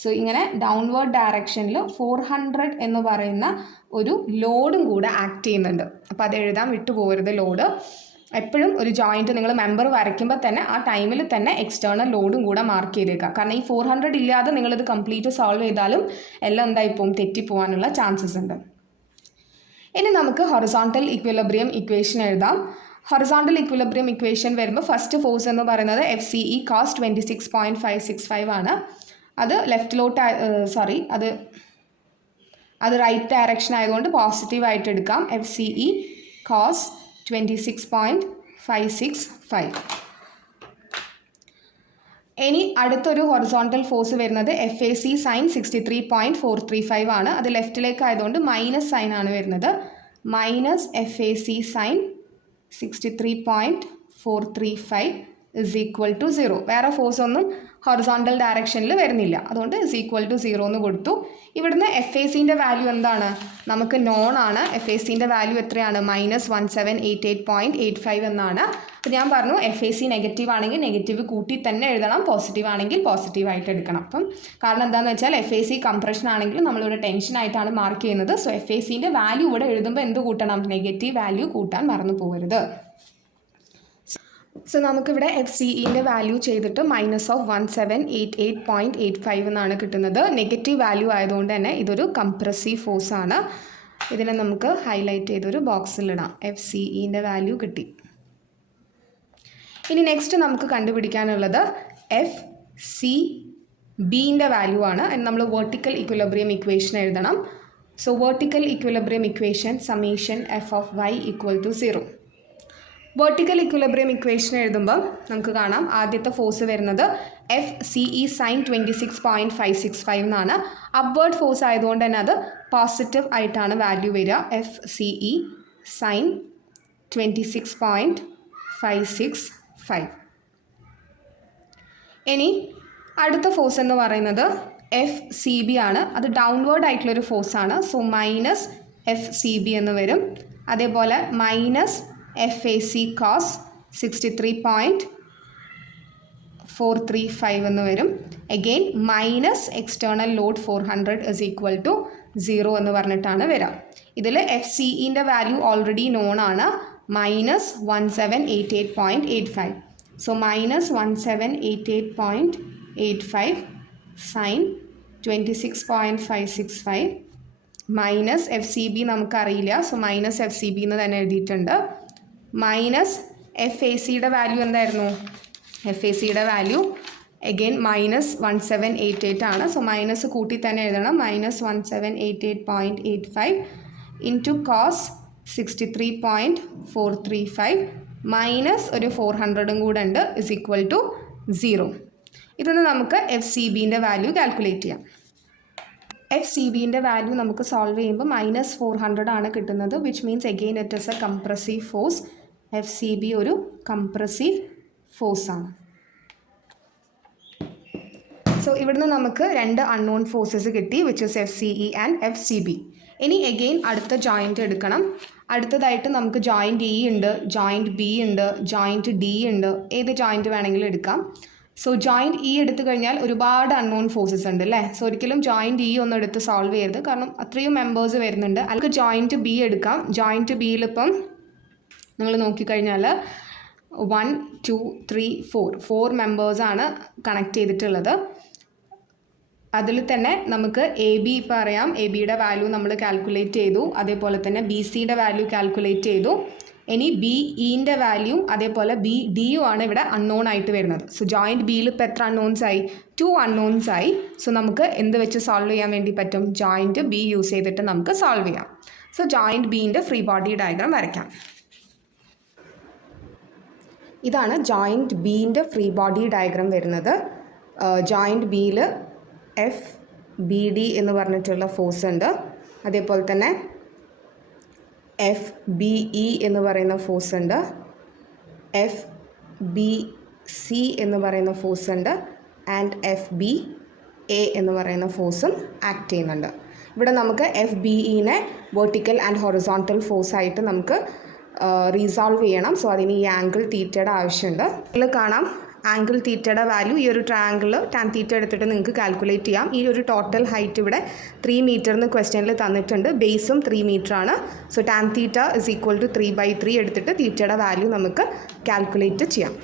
സോ ഇങ്ങനെ ഡൗൺവേർഡ് ഡയറക്ഷനിൽ 400 എന്ന് പറയുന്ന ഒരു ലോഡും കൂടെ ആക്ട് ചെയ്യുന്നുണ്ട്. അപ്പോൾ അത് എഴുതാൻ വിട്ടുപോകരുത് ലോഡ്. എപ്പോഴും ഒരു ജോയിൻറ്റ് നിങ്ങൾ മെമ്പർ വരയ്ക്കുമ്പോൾ തന്നെ ആ ടൈമിൽ തന്നെ എക്സ്റ്റേണൽ ലോഡും കൂടെ മാർക്ക് ചെയ്തേക്കുക. കാരണം ഈ 400 ഇല്ലാതെ നിങ്ങളിത് കംപ്ലീറ്റ് സോൾവ് ചെയ്താലും എല്ലാം എന്തായിപ്പോവും, തെറ്റിപ്പോവാനുള്ള ചാൻസസ് ഉണ്ട്. ഇനി നമുക്ക് ഹൊറിസോണ്ടൽ ഇക്വിലിബ്രിയം ഇക്വേഷൻ എഴുതാം. ഹൊറിസോണ്ടൽ ഇക്വിലിബ്രിയം ഇക്വേഷൻ വരുമ്പോൾ ഫസ്റ്റ് ഫോഴ്സ് എന്ന് പറയുന്നത് FCE cos 26.565 ആണ്. അത് ലെഫ്റ്റിലോട്ട് അത് റൈറ്റ് ഡയറക്ഷൻ ആയതുകൊണ്ട് പോസിറ്റീവായിട്ട് എടുക്കാം. FCE cos 26.565. ഇനി അടുത്തൊരു ഹൊറിസോണ്ടൽ ഫോഴ്സ് വരുന്നത് FAC sin 63.435 ആണ്. അത് ലെഫ്റ്റിലേക്ക് ആയതുകൊണ്ട് മൈനസ് സൈൻ ആണ് വരുന്നത്. Minus FAC sin 63.435 is equal to 0. വേറെ ഫോഴ്സ് ഒന്നും ഹൊറിസോണ്ടൽ ഡയറക്ഷനിൽ വരുന്നില്ല, അതുകൊണ്ട് ഇസ് ഈക്വൽ ടു 0 എന്ന് കൊടുത്തു. ഇവിടുന്ന് FACൻ്റെ വാല്യൂ എന്താണ്? നമുക്ക് നോൺ ആണ്. FACൻ്റെ വാല്യൂ എത്രയാണ്? -1788.85 എന്നാണ്. അപ്പോൾ ഞാൻ പറഞ്ഞു FAC നെഗറ്റീവ് ആണെങ്കിൽ നെഗറ്റീവ് കൂട്ടി തന്നെ എഴുതണം, പോസിറ്റീവ് ആണെങ്കിൽ പോസിറ്റീവായിട്ട് എടുക്കണം. അപ്പം കാരണം എന്താണെന്ന് വെച്ചാൽ FAC കംപ്രഷൻ ആണെങ്കിലും നമ്മളിവിടെ ടെൻഷനായിട്ടാണ് മാർക്ക് ചെയ്യുന്നത്. സോ FACൻ്റെ വാല്യൂ ഇവിടെ എഴുതുമ്പോൾ എന്ത് കൂട്ടണം? നെഗറ്റീവ് വാല്യൂ കൂട്ടാൻ മറന്നു പോകരുത്. സോ നമുക്കിവിടെ FCEൻ്റെ വാല്യൂ ചെയ്തിട്ട് -1788.85 എന്നാണ് കിട്ടുന്നത്. നെഗറ്റീവ് വാല്യൂ ആയതുകൊണ്ട് തന്നെ ഇതൊരു കംപ്രസീവ് ഫോഴ്സ് ആണ്. ഇതിനെ നമുക്ക് ഹൈലൈറ്റ് ചെയ്തൊരു ബോക്സിലിടാം. FCEൻ്റെ വാല്യൂ കിട്ടി. ഇനി നെക്സ്റ്റ് നമുക്ക് കണ്ടുപിടിക്കാനുള്ളത് FCBൻ്റെ വാല്യൂ ആണ്. നമ്മൾ വെർട്ടിക്കൽ ഇക്വിലിബ്രിയം ഇക്വേഷൻ എഴുതണം. So vertical equilibrium equation summation F(y) = 0. Vertical equilibrium equation എഴുതുമ്പോൾ നമുക്ക് കാണാം ആദ്യത്തെ ഫോഴ്സ് വരുന്നത് FCE sin 26.565 എന്നാണ്. അപ്വേർഡ് ഫോഴ്സ് ആയതുകൊണ്ട് തന്നെ അത് പോസിറ്റീവ് ആയിട്ടാണ് വാല്യൂ വരിക. FCE sin 26.565. ഇനി അടുത്ത ഫോഴ്സ് എന്ന് പറയുന്നത് FCB ആണ്. അത് ഡൗൺവേർഡ് ആയിട്ടുള്ളൊരു ഫോഴ്സാണ്. സോ -FCB എന്ന് വരും. അതേപോലെ -FAC cos 63.435 എന്ന് വരും. Again minus external load 400 is equal to 0 എന്ന് പറഞ്ഞിട്ടാണ് വരിക. ഇതിൽ FCEൻ്റെ വാല്യൂ ഓൾറെഡി നോൺ ആണ്, -1788.85. സോ -1788.85 sin 26.565 മൈനസ് FCB നമുക്കറിയില്ല. സോ -FCB എന്ന് തന്നെ എഴുതിയിട്ടുണ്ട്. മൈനസ് FACയുടെ വാല്യൂ എന്തായിരുന്നു? FACയുടെ വാല്യൂ അഗെയിൻ -1788 ആണ്. സോ മൈനസ് കൂട്ടി തന്നെ എഴുതണം. -1788.85 ഇൻറ്റു കോസ് 63.435 മൈനസ് ഒരു 400 കൂടെ ഉണ്ട് ഇസ് ഈക്വൽ ടു 0. ഇതൊന്ന് നമുക്ക് FCBൻ്റെ വാല്യൂ കാൽക്കുലേറ്റ് ചെയ്യാം. FCBൻ്റെ വാല്യൂ നമുക്ക് സോൾവ് ചെയ്യുമ്പോൾ -400 ആണ് കിട്ടുന്നത്. Which means again it is A compressive force. FCB ഒരു കംപ്രസീവ് ഫോഴ്സ് ആണ്. സോ ഇവിടുന്ന് നമുക്ക് രണ്ട് അൺനോൺ ഫോഴ്സസ് കിട്ടി, which is FCE and FCB. ഇനി അഗെയിൻ അടുത്ത ജോയിൻറ്റ് എടുക്കണം. അടുത്തതായിട്ട് നമുക്ക് ജോയിൻറ്റ് E ഉണ്ട്, ജോയിൻറ്റ് B ഉണ്ട്, ജോയിൻറ്റ് D ഉണ്ട്. ഏത് ജോയിൻറ്റ് വേണമെങ്കിലും എടുക്കാം. സോ ജോയിൻറ്റ് E എടുത്തു കഴിഞ്ഞാൽ ഒരുപാട് അൺനോൺ ഫോഴ്സസ് ഉണ്ട് അല്ലേ. സോ ഒരിക്കലും ജോയിൻറ്റ് E ഒന്നും എടുത്ത് സോൾവ് ചെയ്യരുത്, കാരണം അത്രയും മെമ്പേഴ്സ് വരുന്നുണ്ട്. അല്ലെങ്കിൽ ജോയിൻറ്റ് B എടുക്കാം. ജോയിൻറ്റ് Bയിലിപ്പം നിങ്ങൾ നോക്കിക്കഴിഞ്ഞാൽ 1 2 3 4 മെമ്പേഴ്സാണ് കണക്ട് ചെയ്തിട്ടുള്ളത്. അതിൽ തന്നെ നമുക്ക് AB ഇപ്പോൾ അറിയാം, ABയുടെ വാല്യൂ നമ്മൾ കാൽക്കുലേറ്റ് ചെയ്തു. അതേപോലെ തന്നെ BCയുടെ വാല്യൂ കാൽക്കുലേറ്റ് ചെയ്തു. ഇനി BEൻ്റെ വാല്യൂ അതേപോലെ BDയും ആണ് ഇവിടെ അൺനോൺ ആയിട്ട് വരുന്നത്. സോ ജോയിൻറ്റ് Bയിൽ ഇപ്പോൾ എത്ര അൺനോൺസ് ആയി? 2 അൺനോൺസ് ആയി. സോ നമുക്ക് എന്ത് വെച്ച് സോൾവ് ചെയ്യാൻ വേണ്ടി പറ്റും? ജോയിൻറ്റ് B യൂസ് ചെയ്തിട്ട് നമുക്ക് സോൾവ് ചെയ്യാം. സോ ജോയിൻറ്റ് Bൻ്റെ ഫ്രീ ബോഡി ഡയഗ്രാം വരയ്ക്കാം. ഇതാണ് ജോയിൻറ്റ് Bൻ്റെ ഫ്രീ ബോഡി ഡയഗ്രാം വരുന്നത്. ജോയിൻറ്റ് Bയിൽ FBD എന്ന് പറഞ്ഞിട്ടുള്ള ഫോഴ്സ് ഉണ്ട്. അതേപോലെ തന്നെ FBE എന്ന് പറയുന്ന ഫോഴ്സ് ഉണ്ട്, FBC എന്ന് പറയുന്ന ഫോഴ്സ് ഉണ്ട്, ആൻഡ് FBA എന്ന് പറയുന്ന ഫോഴ്സും ആക്ട് ചെയ്യുന്നുണ്ട്. ഇവിടെ നമുക്ക് FBEനെ വെർട്ടിക്കൽ ആൻഡ് ഹൊറിസോണ്ടൽ ഫോഴ്സ് ആയിട്ട് നമുക്ക് റീസോൾവ് ചെയ്യണം. സോ അതിന് ഈ ആംഗിൾ തീറ്റയുടെ ആവശ്യമുണ്ട്. ഇതിൽ കാണാം ആംഗിൾ തീറ്റയുടെ വാല്യൂ. ഈ ഒരു ട്രയാങ്കിൾ ടാൻ തീറ്റ എടുത്തിട്ട് നിങ്ങൾക്ക് കാൽക്കുലേറ്റ് ചെയ്യാം. ഈ ഒരു ടോട്ടൽ ഹൈറ്റ് ഇവിടെ 3 മീറ്റർ എന്ന് ക്വസ്റ്റ്യനിൽ തന്നിട്ടുണ്ട്. ബേസും 3 മീറ്റർ ആണ്. So tan theta is equal to 3/3 എടുത്തിട്ട് തീറ്റയുടെ വാല്യൂ നമുക്ക് കാൽക്കുലേറ്റ് ചെയ്യാം.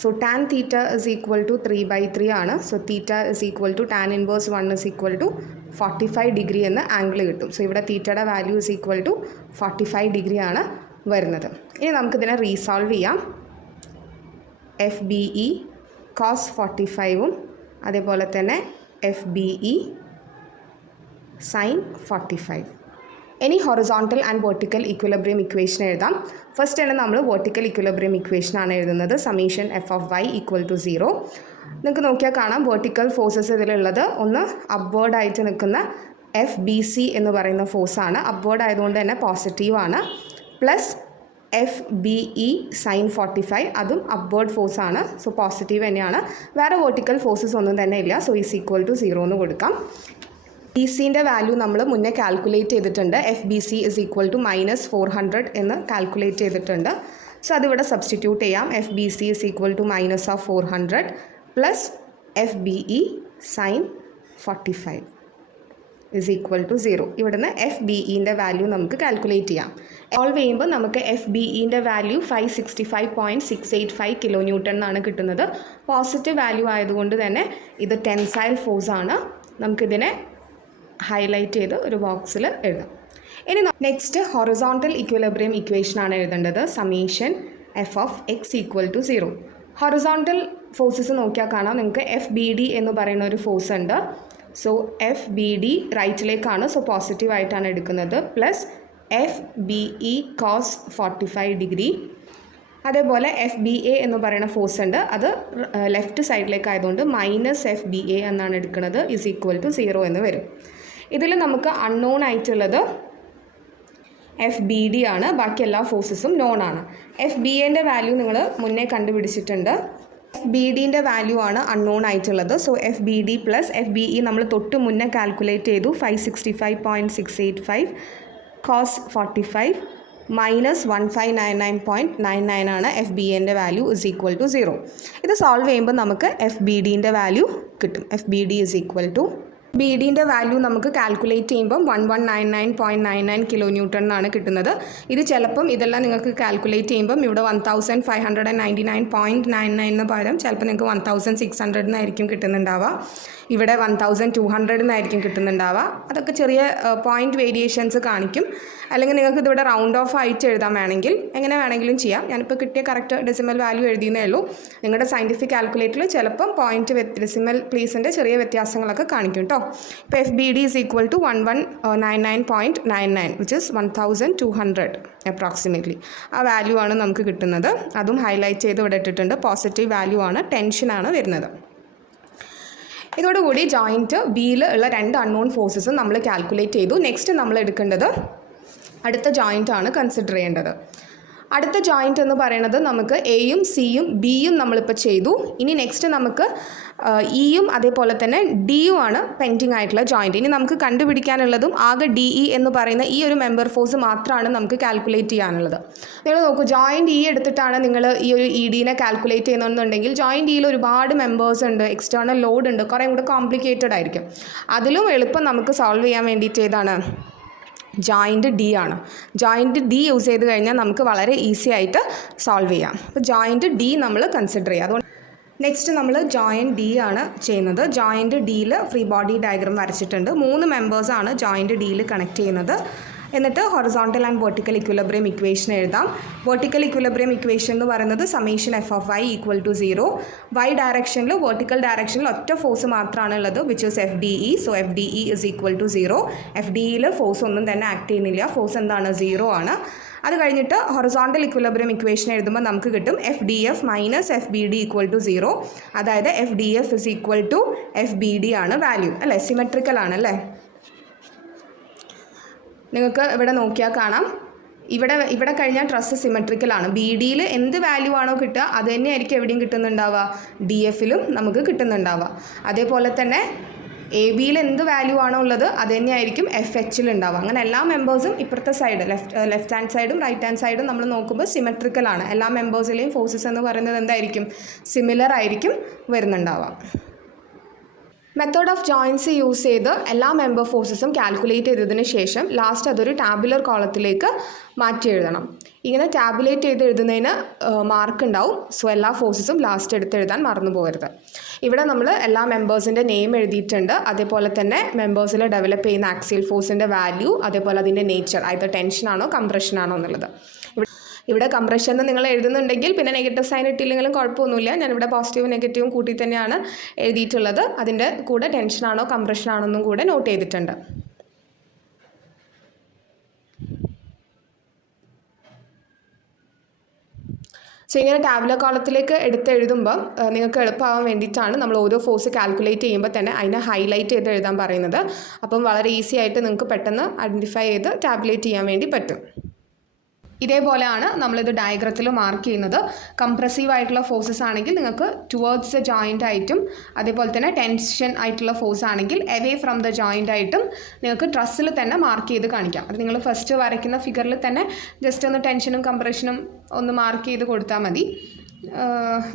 So tan theta is equal to 3/3 ആണ്. So theta is equal to tan inverse 1 is equal to 45 degree എന്ന് ആംഗിൾ കിട്ടും. സോ ഇവിടെ തീറ്റയുടെ value is equal to 45 degree ആണ് വരുന്നത്. ഇനി നമുക്കിതിനെ റീസോൾവ് ചെയ്യാം. FBE cos 45ഉം അതേപോലെ തന്നെ FBE sin 45. ഇനി horizontal and vertical equilibrium equation എഴുതാം. ഫസ്റ്റ് തന്നെ നമ്മൾ വെർട്ടിക്കൽ ഇക്വിലിബ്രിയം ഇക്വേഷനാണ് എഴുതുന്നത്. Summation F(y) = 0. നിങ്ങൾക്ക് നോക്കിയാൽ കാണാം വെർട്ടിക്കൽ ഫോഴ്സസ് ഇതിലുള്ളത്. ഒന്ന് അപ്വേർഡായിട്ട് നിൽക്കുന്ന FBC എന്ന് പറയുന്ന ഫോഴ്സാണ്. അപ്വേർഡ് ആയതുകൊണ്ട് തന്നെ പോസിറ്റീവാണ്. പ്ലസ് FBE സൈൻ 45 അതും അപ്വേർഡ് ഫോഴ്സ് ആണ്. സോ പോസിറ്റീവ് തന്നെയാണ്. വേറെ വെർട്ടിക്കൽ ഫോഴ്സസ് ഒന്നും തന്നെ ഇല്ല. സോ ഈസ് ഈക്വൽ ടു 0 എന്ന് കൊടുക്കാം. BCൻ്റെ വാല്യൂ നമ്മൾ മുന്നേ കാൽക്കുലേറ്റ് ചെയ്തിട്ടുണ്ട്. FBC ഇസ് ഈക്വൽ ടു -400 എന്ന് കാൽക്കുലേറ്റ് ചെയ്തിട്ടുണ്ട്. സോ അതിവിടെ സബ്സ്റ്റിറ്റ്യൂട്ട് ചെയ്യാം. FBC is equal to -400 plus FBE sine 45 is equal to 0. ഇവിടുന്ന് FBEൻ്റെ വാല്യൂ നമുക്ക് കാൽക്കുലേറ്റ് ചെയ്യാം. സോൾവ് ചെയ്യുമ്പോൾ നമുക്ക് FBEൻ്റെ വാല്യൂ 565.685 കിലോ ന്യൂട്ടൺ എന്നാണ് കിട്ടുന്നത്. പോസിറ്റീവ് വാല്യൂ ആയതുകൊണ്ട് തന്നെ ഇത് ടെൻസൈൽ ഫോഴ്സ് ആണ്. നമുക്കിതിനെ ഹൈലൈറ്റ് ചെയ്ത് ഒരു ബോക്സിൽ എഴുതാം. ഇനി നെക്സ്റ്റ് ഹൊറിസോണ്ടൽ ഇക്വിലിബ്രിയം ഇക്വേഷൻ ആണ് എഴുതേണ്ടത്. Summation f of x equal to 0. Horizontal forces നോക്കിയാൽ കാണാം നിങ്ങൾക്ക് FBD എന്ന് പറയുന്ന ഒരു ഫോഴ്സ് ഉണ്ട്. സോ FBD റൈറ്റിലേക്കാണ്, സോ പോസിറ്റീവ് ആയിട്ടാണ് എടുക്കുന്നത്. Plus FBE cos 45 degree. അതേപോലെ FBA എന്ന് പറയുന്ന ഫോഴ്സ് ഉണ്ട്, അത് ലെഫ്റ്റ് സൈഡിലേക്ക് ആയതുകൊണ്ട് -FBA എന്നാണ് എടുക്കുന്നത്. ഇസ് ഈക്വൽ ടു 0 എന്ന് വരും. ഇതിൽ നമുക്ക് അൺനോൺ ആയിട്ടുള്ളത് FBD ആണ്. ബാക്കി എല്ലാ ഫോഴ്സസും നോൺ ആണ്. FBAൻ്റെ വാല്യൂ നിങ്ങൾ മുന്നേ കണ്ടുപിടിച്ചിട്ടുണ്ട്. FBDൻ്റെ വാല്യൂ ആണ് അൺനോൺ ആയിട്ടുള്ളത്. സോ FBD പ്ലസ് FBE നമ്മൾ തൊട്ട് മുന്നേ കാൽക്കുലേറ്റ് ചെയ്തു. 565.685 കോസ് 45 -1599.99 ആണ് FBAൻ്റെ വാല്യൂ ഇസ് ഈക്വൽ ടു 0. ഇത് സോൾവ് ചെയ്യുമ്പോൾ നമുക്ക് FBDൻ്റെ വാല്യൂ കിട്ടും. FBD ഇസ് ഈക്വൽ ടു BDൻ്റെ വാല്യൂ നമുക്ക് കാൽക്കുലേറ്റ് ചെയ്യുമ്പം 1199.99 കിലോ ന്യൂട്ടൺ എന്നാണ് കിട്ടുന്നത്. ഇത് ചിലപ്പം ഇതെല്ലാം നിങ്ങൾക്ക് കാൽക്കുലേറ്റ് ചെയ്യുമ്പം ഇവിടെ 1599.99 എന്ന് പകരം ചിലപ്പോൾ നിങ്ങൾക്ക് 1600 എന്നായിരിക്കും കിട്ടുന്നുണ്ടാവുക. ഇവിടെ 1200 എന്നായിരിക്കും കിട്ടുന്നുണ്ടാവുക. അതൊക്കെ ചെറിയ പോയിൻറ്റ് വേരിയേഷൻസ് കാണിക്കും. അല്ലെങ്കിൽ നിങ്ങൾക്ക് ഇതിവിടെ റൗണ്ട് ഓഫ് ആയിട്ട് എഴുതാൻ വേണമെങ്കിൽ എങ്ങനെ വേണമെങ്കിലും ചെയ്യാം. ഞാനിപ്പോൾ കിട്ടിയ കറക്റ്റ് ഡെസിമൽ വാല്യൂ എഴുതിയെന്നേ ഉള്ളൂ. നിങ്ങളുടെ സയൻറ്റിഫിക് കാൽക്കുലേറ്ററിൽ ചിലപ്പം പോയിൻറ്റ് ഡെസിമൽ പ്ലേസിൻ്റെ ചെറിയ വ്യത്യാസങ്ങളൊക്കെ കാണിക്കും കേട്ടോ. ഇപ്പോൾ FBD is equal to 1199.99 which is 1200 approximately. ആ വാല്യൂ ആണ് നമുക്ക് കിട്ടുന്നത്. അതും ഹൈലൈറ്റ് ചെയ്ത് ഇവിടെ ഇട്ടിട്ടുണ്ട്. പോസിറ്റീവ് വാല്യൂ ആണ്, ടെൻഷനാണ് വരുന്നത്. ഇതോടുകൂടി ജോയിൻറ്റ് ബിയിൽ ഉള്ള 2 അൺനോൺ ഫോഴ്സസും നമ്മൾ കാൽക്കുലേറ്റ് ചെയ്തു. നെക്സ്റ്റ് നമ്മൾ എടുക്കേണ്ടത് അടുത്ത ജോയിൻ്റ് ആണ് കൺസിഡർ ചെയ്യേണ്ടത്. അടുത്ത ജോയിൻറ്റ് എന്ന് പറയുന്നത് നമുക്ക് എയും സിയും ബിയും നമ്മളിപ്പോൾ ചെയ്തു. ഇനി നെക്സ്റ്റ് നമുക്ക് ഇയും അതേപോലെ തന്നെ ഡിയും ആണ് പെൻഡിങ് ആയിട്ടുള്ള ജോയിൻറ്റ്. ഇനി നമുക്ക് കണ്ടുപിടിക്കാനുള്ളതും ആകെ DE എന്ന് പറയുന്ന ഈ ഒരു മെമ്പർ ഫോഴ്സ് മാത്രമാണ് നമുക്ക് കാൽക്കുലേറ്റ് ചെയ്യാനുള്ളത്. നിങ്ങൾ നോക്കൂ, ജോയിൻറ്റ് ഇ എടുത്തിട്ടാണ് നിങ്ങൾ ഈ ഒരു EDനെ കാൽക്കുലേറ്റ് ചെയ്യുന്നതെന്നുണ്ടെങ്കിൽ ജോയിൻറ്റ് ഇയിൽ ഒരുപാട് മെമ്പേഴ്സ് ഉണ്ട്, എക്സ്റ്റേണൽ ലോഡ് ഉണ്ട്, കുറേ കൂടെ കോംപ്ലിക്കേറ്റഡ് ആയിരിക്കും. അതിലും എളുപ്പം നമുക്ക് സോൾവ് ചെയ്യാൻ വേണ്ടിയിട്ട് ഏതാണ്? ജോയിൻറ്റ് D ആണ്. ജോയിൻറ്റ് D യൂസ് ചെയ്ത് കഴിഞ്ഞാൽ നമുക്ക് വളരെ ഈസി ആയിട്ട് സോൾവ് ചെയ്യാം. അപ്പോൾ ജോയിൻറ്റ് D നമ്മൾ കൺസിഡർ ചെയ്യുക. അതുകൊണ്ട് നെക്സ്റ്റ് നമ്മൾ ജോയിൻറ്റ് D ആണ് ചെയ്യുന്നത്. ജോയിൻറ്റ് Dയിൽ ഫ്രീ ബോഡി ഡയഗ്രാം വരച്ചിട്ടുണ്ട്. 3 മെമ്പേഴ്സാണ് ജോയിൻറ്റ് Dയിൽ കണക്ട് ചെയ്യുന്നത്. എന്നിട്ട് horizontal and vertical equilibrium equation എഴുതാം. വെർട്ടിക്കൽ ഇക്വിലിബ്രിയം ഇക്വേഷൻ എന്ന് പറയുന്നത് summation f of y equal to 0. y ഡയറക്ഷനിൽ വെർട്ടിക്കൽ ഡയറക്ഷനിൽ ഒറ്റ ഫോഴ്സ് മാത്രമാണ് ഉള്ളത്, which is FDE. So FDE is equal to 0. FDEയിൽ ഫോഴ്സ് ഒന്നും തന്നെ ആക്ട് ചെയ്യുന്നില്ല. ഫോഴ്സ് എന്താണ്? 0 ആണ്. അത് കഴിഞ്ഞിട്ട് ഹൊറിസോണ്ടൽ ഇക്വിലിബ്രിയം ഇക്വേഷൻ എഴുതുമ്പോൾ നമുക്ക് കിട്ടും FDF minus FBD equal to 0. അതായത് FDF is equal to FBD ആണ് വാല്യൂ, അല്ലേ? സിമെട്രിക്കൽ ആണ് അല്ലേ? നിങ്ങൾക്ക് ഇവിടെ നോക്കിയാൽ കാണാം, ഇവിടെ കഴിഞ്ഞാൽ ട്രസ് സിമെട്രിക്കലാണ്. BDയിൽ എന്ത് വാല്യൂ ആണോ കിട്ടുക അത് തന്നെയായിരിക്കും എവിടെയും കിട്ടുന്നുണ്ടാവുക, DFലും നമുക്ക് കിട്ടുന്നുണ്ടാവുക. അതേപോലെ തന്നെ ABയിൽ എന്ത് വാല്യൂ ആണോ ഉള്ളത് അത് തന്നെയായിരിക്കും FHൽ ഉണ്ടാവുക. അങ്ങനെ എല്ലാ മെമ്പേഴ്സും ഇപ്പുറത്തെ സൈഡ് ലെഫ്റ്റ് ഹാൻഡ് സൈഡും റൈറ്റ് ഹാൻഡ് സൈഡും നമ്മൾ നോക്കുമ്പോൾ സിമെട്രിക്കലാണ്. എല്ലാ മെമ്പേഴ്സിലെയും ഫോഴ്സസ് എന്ന് പറയുന്നത് എന്തായിരിക്കും? സിമിലർ ആയിരിക്കും വരുന്നുണ്ടാവുക. മെത്തേഡ് ഓഫ് ജോയിൻസ് യൂസ് ചെയ്ത് എല്ലാ മെമ്പർ ഫോഴ്സസും കാൽക്കുലേറ്റ് ചെയ്തതിന് ശേഷം ലാസ്റ്റ് അതൊരു ടാബുലർ കോളത്തിലേക്ക് മാറ്റി എഴുതണം. ഇങ്ങനെ ടാബുലേറ്റ് ചെയ്ത് എഴുതുന്നതിന് മാർക്ക് ഉണ്ടാവും. സോ എല്ലാ ഫോഴ്സസും ലാസ്റ്റ് എടുത്ത് എഴുതാൻ മറന്നു പോകരുത്. ഇവിടെ നമ്മൾ എല്ലാ മെമ്പേഴ്സിൻ്റെ നെയിം എഴുതിയിട്ടുണ്ട്. അതേപോലെ തന്നെ മെമ്പേഴ്സിൽ ഡെവലപ്പ് ചെയ്യുന്ന ആക്സിയൽ ഫോഴ്സിൻ്റെ വാല്യൂ, അതേപോലെ അതിൻ്റെ നേച്ചർ, അതായത് ടെൻഷനാണോ കംപ്രഷനാണോ എന്നുള്ളത്. ഇവിടെ കംപ്രഷൻ എന്ന് നിങ്ങൾ എഴുതുന്നുണ്ടെങ്കിൽ പിന്നെ നെഗറ്റീവ് സൈൻ ഇട്ടില്ലെങ്കിലും കുഴപ്പമൊന്നുമില്ല. ഞാനിവിടെ പോസിറ്റീവും നെഗറ്റീവും കൂട്ടി തന്നെയാണ് എഴുതിയിട്ടുള്ളത്. അതിൻ്റെ കൂടെ ടെൻഷനാണോ കംപ്രഷനാണോ എന്നും കൂടെ നോട്ട് ചെയ്തിട്ടുണ്ട്. സോ ഇങ്ങനെ ടാബുലർ കോളത്തിലേക്ക് എഴുതുമ്പം നിങ്ങൾക്ക് എളുപ്പമാവാൻ വേണ്ടിയിട്ടാണ് നമ്മൾ ഓരോ ഫോഴ്സ് കാൽക്കുലേറ്റ് ചെയ്യുമ്പോൾ തന്നെ അതിനെ ഹൈലൈറ്റ് ചെയ്ത് എഴുതാൻ പറയുന്നത്. അപ്പം വളരെ ഈസി ആയിട്ട് നിങ്ങൾക്ക് പെട്ടെന്ന് ഐഡൻറ്റിഫൈ ചെയ്ത് ടാബുലേറ്റ് ചെയ്യാൻ വേണ്ടി പറ്റും. ഇതേപോലെയാണ് നമ്മളിത് ഡയഗ്രത്തിൽ മാർക്ക് ചെയ്യുന്നത്. കംപ്രസീവ് ആയിട്ടുള്ള ഫോഴ്സസ് ആണെങ്കിൽ നിങ്ങൾക്ക് ടുവേർഡ്സ് ദ ജോയിൻ്റ് ആയിട്ടും അതേപോലെ തന്നെ ടെൻഷൻ ആയിട്ടുള്ള ഫോഴ്സ് ആണെങ്കിൽ എവേ ഫ്രം ദ ജോയിൻ്റ് ആയിട്ടും നിങ്ങൾക്ക് ട്രസ്സിൽ തന്നെ മാർക്ക് ചെയ്ത് കാണിക്കാം. അത് നിങ്ങൾ ഫസ്റ്റ് വരയ്ക്കുന്ന ഫിഗറിൽ തന്നെ ജസ്റ്റ് ഒന്ന് ടെൻഷനും കംപ്രഷനും ഒന്ന് മാർക്ക് ചെയ്ത് കൊടുത്താൽ മതി.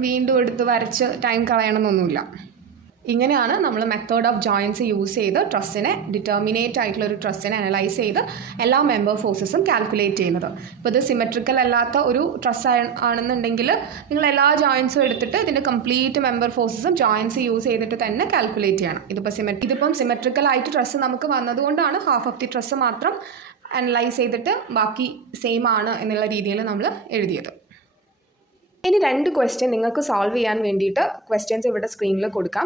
വീണ്ടും എടുത്ത് വരച്ച് ടൈം കളയണമെന്നൊന്നുമില്ല. ഇങ്ങനെയാണ് നമ്മൾ മെത്തേഡ് ഓഫ് ജോയിൻസ് യൂസ് ചെയ്ത് ട്രസ്സിനെ ഡിറ്റർമിനേറ്റ് ആയിട്ടുള്ളൊരു ട്രസ്സിനെ അനലൈസ് ചെയ്ത് എല്ലാ മെമ്പർ ഫോഴ്സസും കാൽക്കുലേറ്റ് ചെയ്യുന്നത്. ഇപ്പോൾ ഇത് സിമെട്രിക്കൽ അല്ലാത്ത ഒരു ട്രസ് ആണെന്നുണ്ടെങ്കിൽ നിങ്ങൾ എല്ലാ ജോയിൻസും എടുത്തിട്ട് ഇതിൻ്റെ കംപ്ലീറ്റ് മെമ്പർ ഫോഴ്സസും ജോയിൻസ് യൂസ് ചെയ്തിട്ട് തന്നെ കാൽക്കുലേറ്റ് ചെയ്യണം. ഇതിപ്പം സിമെട്രിക്കൽ ആയിട്ട് ട്രസ് നമുക്ക് വന്നതുകൊണ്ടാണ് ഹാഫ് ഓഫ് ദി ട്രസ് മാത്രം അനലൈസ് ചെയ്തിട്ട് ബാക്കി സെയിം ആണ് എന്നുള്ള രീതിയിൽ നമ്മൾ എഴുതിയത്. ഇനി 2 ക്വസ്റ്റ്യൻ നിങ്ങൾക്ക് സോൾവ് ചെയ്യാൻ വേണ്ടിയിട്ട് ക്വസ്റ്റ്യൻസ് ഇവിടെ സ്ക്രീനിൽ കൊടുക്കാം.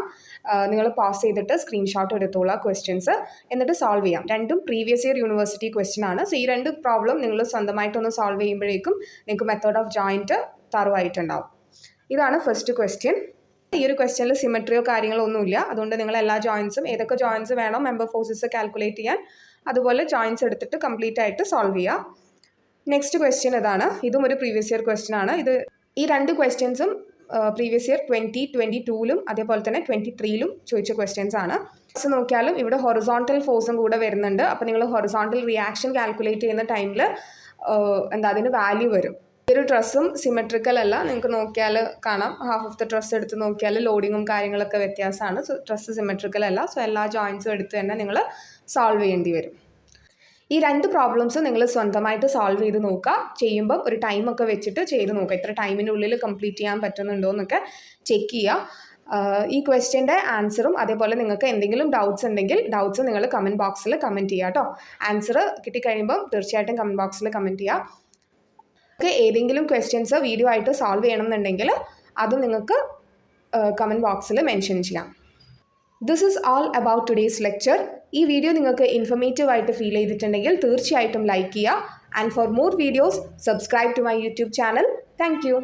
നിങ്ങൾ പാസ് ചെയ്തിട്ട് സ്ക്രീൻഷോട്ട് എടുത്തോളാം ക്വസ്റ്റ്യൻസ്, എന്നിട്ട് സോൾവ് ചെയ്യാം. രണ്ടും പ്രീവിയസ് ഇയർ യൂണിവേഴ്സിറ്റി ക്വസ്റ്റ്യൻ ആണ്. സോ ഈ 2 പ്രോബ്ലം നിങ്ങൾ സ്വന്തമായിട്ടൊന്ന് സോൾവ് ചെയ്യുമ്പോഴേക്കും നിങ്ങൾക്ക് മെത്തേഡ് ഓഫ് ജോയിൻറ്റ് തറവായിട്ടുണ്ടാവും. ഇതാണ് ഫസ്റ്റ് ക്വസ്റ്റ്യൻ. ഈ ഒരു ക്വസ്റ്റ്യനിൽ സിമെട്രിയോ കാര്യങ്ങളോ ഒന്നുമില്ല. അതുകൊണ്ട് നിങ്ങൾ എല്ലാ ജോയിൻസും ഏതൊക്കെ ജോയിൻസ് വേണോ മെമ്പർ ഫോഴ്സസ് കാൽക്കുലേറ്റ് ചെയ്യാൻ അതുപോലെ ജോയിൻസ് എടുത്തിട്ട് കംപ്ലീറ്റ് ആയിട്ട് സോൾവ് ചെയ്യുക. നെക്സ്റ്റ് ക്വസ്റ്റ്യൻ ഇതാണ്. ഇതും ഒരു പ്രീവിയസ് ഇയർ ക്വസ്റ്റ്യൻ ആണ്. ഈ 2 ക്വസ്റ്റ്യൻസും പ്രീവിയസ് ഇയർ 2022 അതേപോലെ തന്നെ 23 ചോദിച്ച ക്വസ്റ്റ്യൻസ് ആണ്. നോക്കിയാലും ഇവിടെ ഹൊറിസോണ്ടൽ ഫോഴ്സും കൂടെ വരുന്നുണ്ട്. അപ്പോൾ നിങ്ങൾ ഹൊറിസോണ്ടൽ റിയാക്ഷൻ കാൽക്കുലേറ്റ് ചെയ്യുന്ന ടൈമിൽ അതിന് വാല്യൂ വരും. ഒരു ഡ്രസ്സും സിമെട്രിക്കൽ അല്ല. നിങ്ങൾക്ക് നോക്കിയാൽ കാണാം, ഹാഫ് ഓഫ് ദ ഡ്രസ്സ് എടുത്ത് നോക്കിയാൽ ലോഡിങ്ങും കാര്യങ്ങളൊക്കെ വ്യത്യാസമാണ്. സോ ഡ്രസ്സ് സിമെട്രിക്കൽ അല്ല. സോ എല്ലാ ജോയിൻസും എടുത്ത് തന്നെ നിങ്ങൾ സോൾവ് ചെയ്യേണ്ടി വരും. ഈ 2 പ്രോബ്ലംസ് നിങ്ങൾ സ്വന്തമായിട്ട് സോൾവ് ചെയ്ത് നോക്കുക. ചെയ്യുമ്പം ഒരു ടൈമൊക്കെ വെച്ചിട്ട് ചെയ്ത് നോക്കുക. ഇത്ര ടൈമിനുള്ളിൽ കംപ്ലീറ്റ് ചെയ്യാൻ പറ്റുന്നുണ്ടോ എന്നൊക്കെ ചെക്ക് ചെയ്യുക. ഈ ക്വസ്റ്റ്യൻ്റെ ആൻസറും അതേപോലെ നിങ്ങൾക്ക് എന്തെങ്കിലും ഡൗട്ട്സ് ഉണ്ടെങ്കിൽ ഡൗട്ട്സ് നിങ്ങൾ കമൻറ്റ് ബോക്സിൽ കമൻറ്റ് ചെയ്യുക കേട്ടോ. ആൻസർ കിട്ടിക്കഴിയുമ്പം തീർച്ചയായിട്ടും കമൻറ്റ് ബോക്സിൽ കമൻറ്റ് ചെയ്യുക. നിങ്ങൾക്ക് ഏതെങ്കിലും ക്വസ്റ്റ്യൻസ് വീഡിയോ ആയിട്ട് സോൾവ് ചെയ്യണമെന്നുണ്ടെങ്കിൽ അതും നിങ്ങൾക്ക് കമൻറ്റ് ബോക്സിൽ മെൻഷൻ ചെയ്യാം. This is all about today's lecture. ഈ വീഡിയോ നിങ്ങൾക്ക് ഇൻഫർമേറ്റീവ് ആയിട്ട് ഫീൽ ചെയ്തിട്ടുണ്ടെങ്കിൽ തീർച്ചയായിട്ടും ലൈക്ക് ചെയ്യുക. And for more videos subscribe to my YouTube channel. Thank U.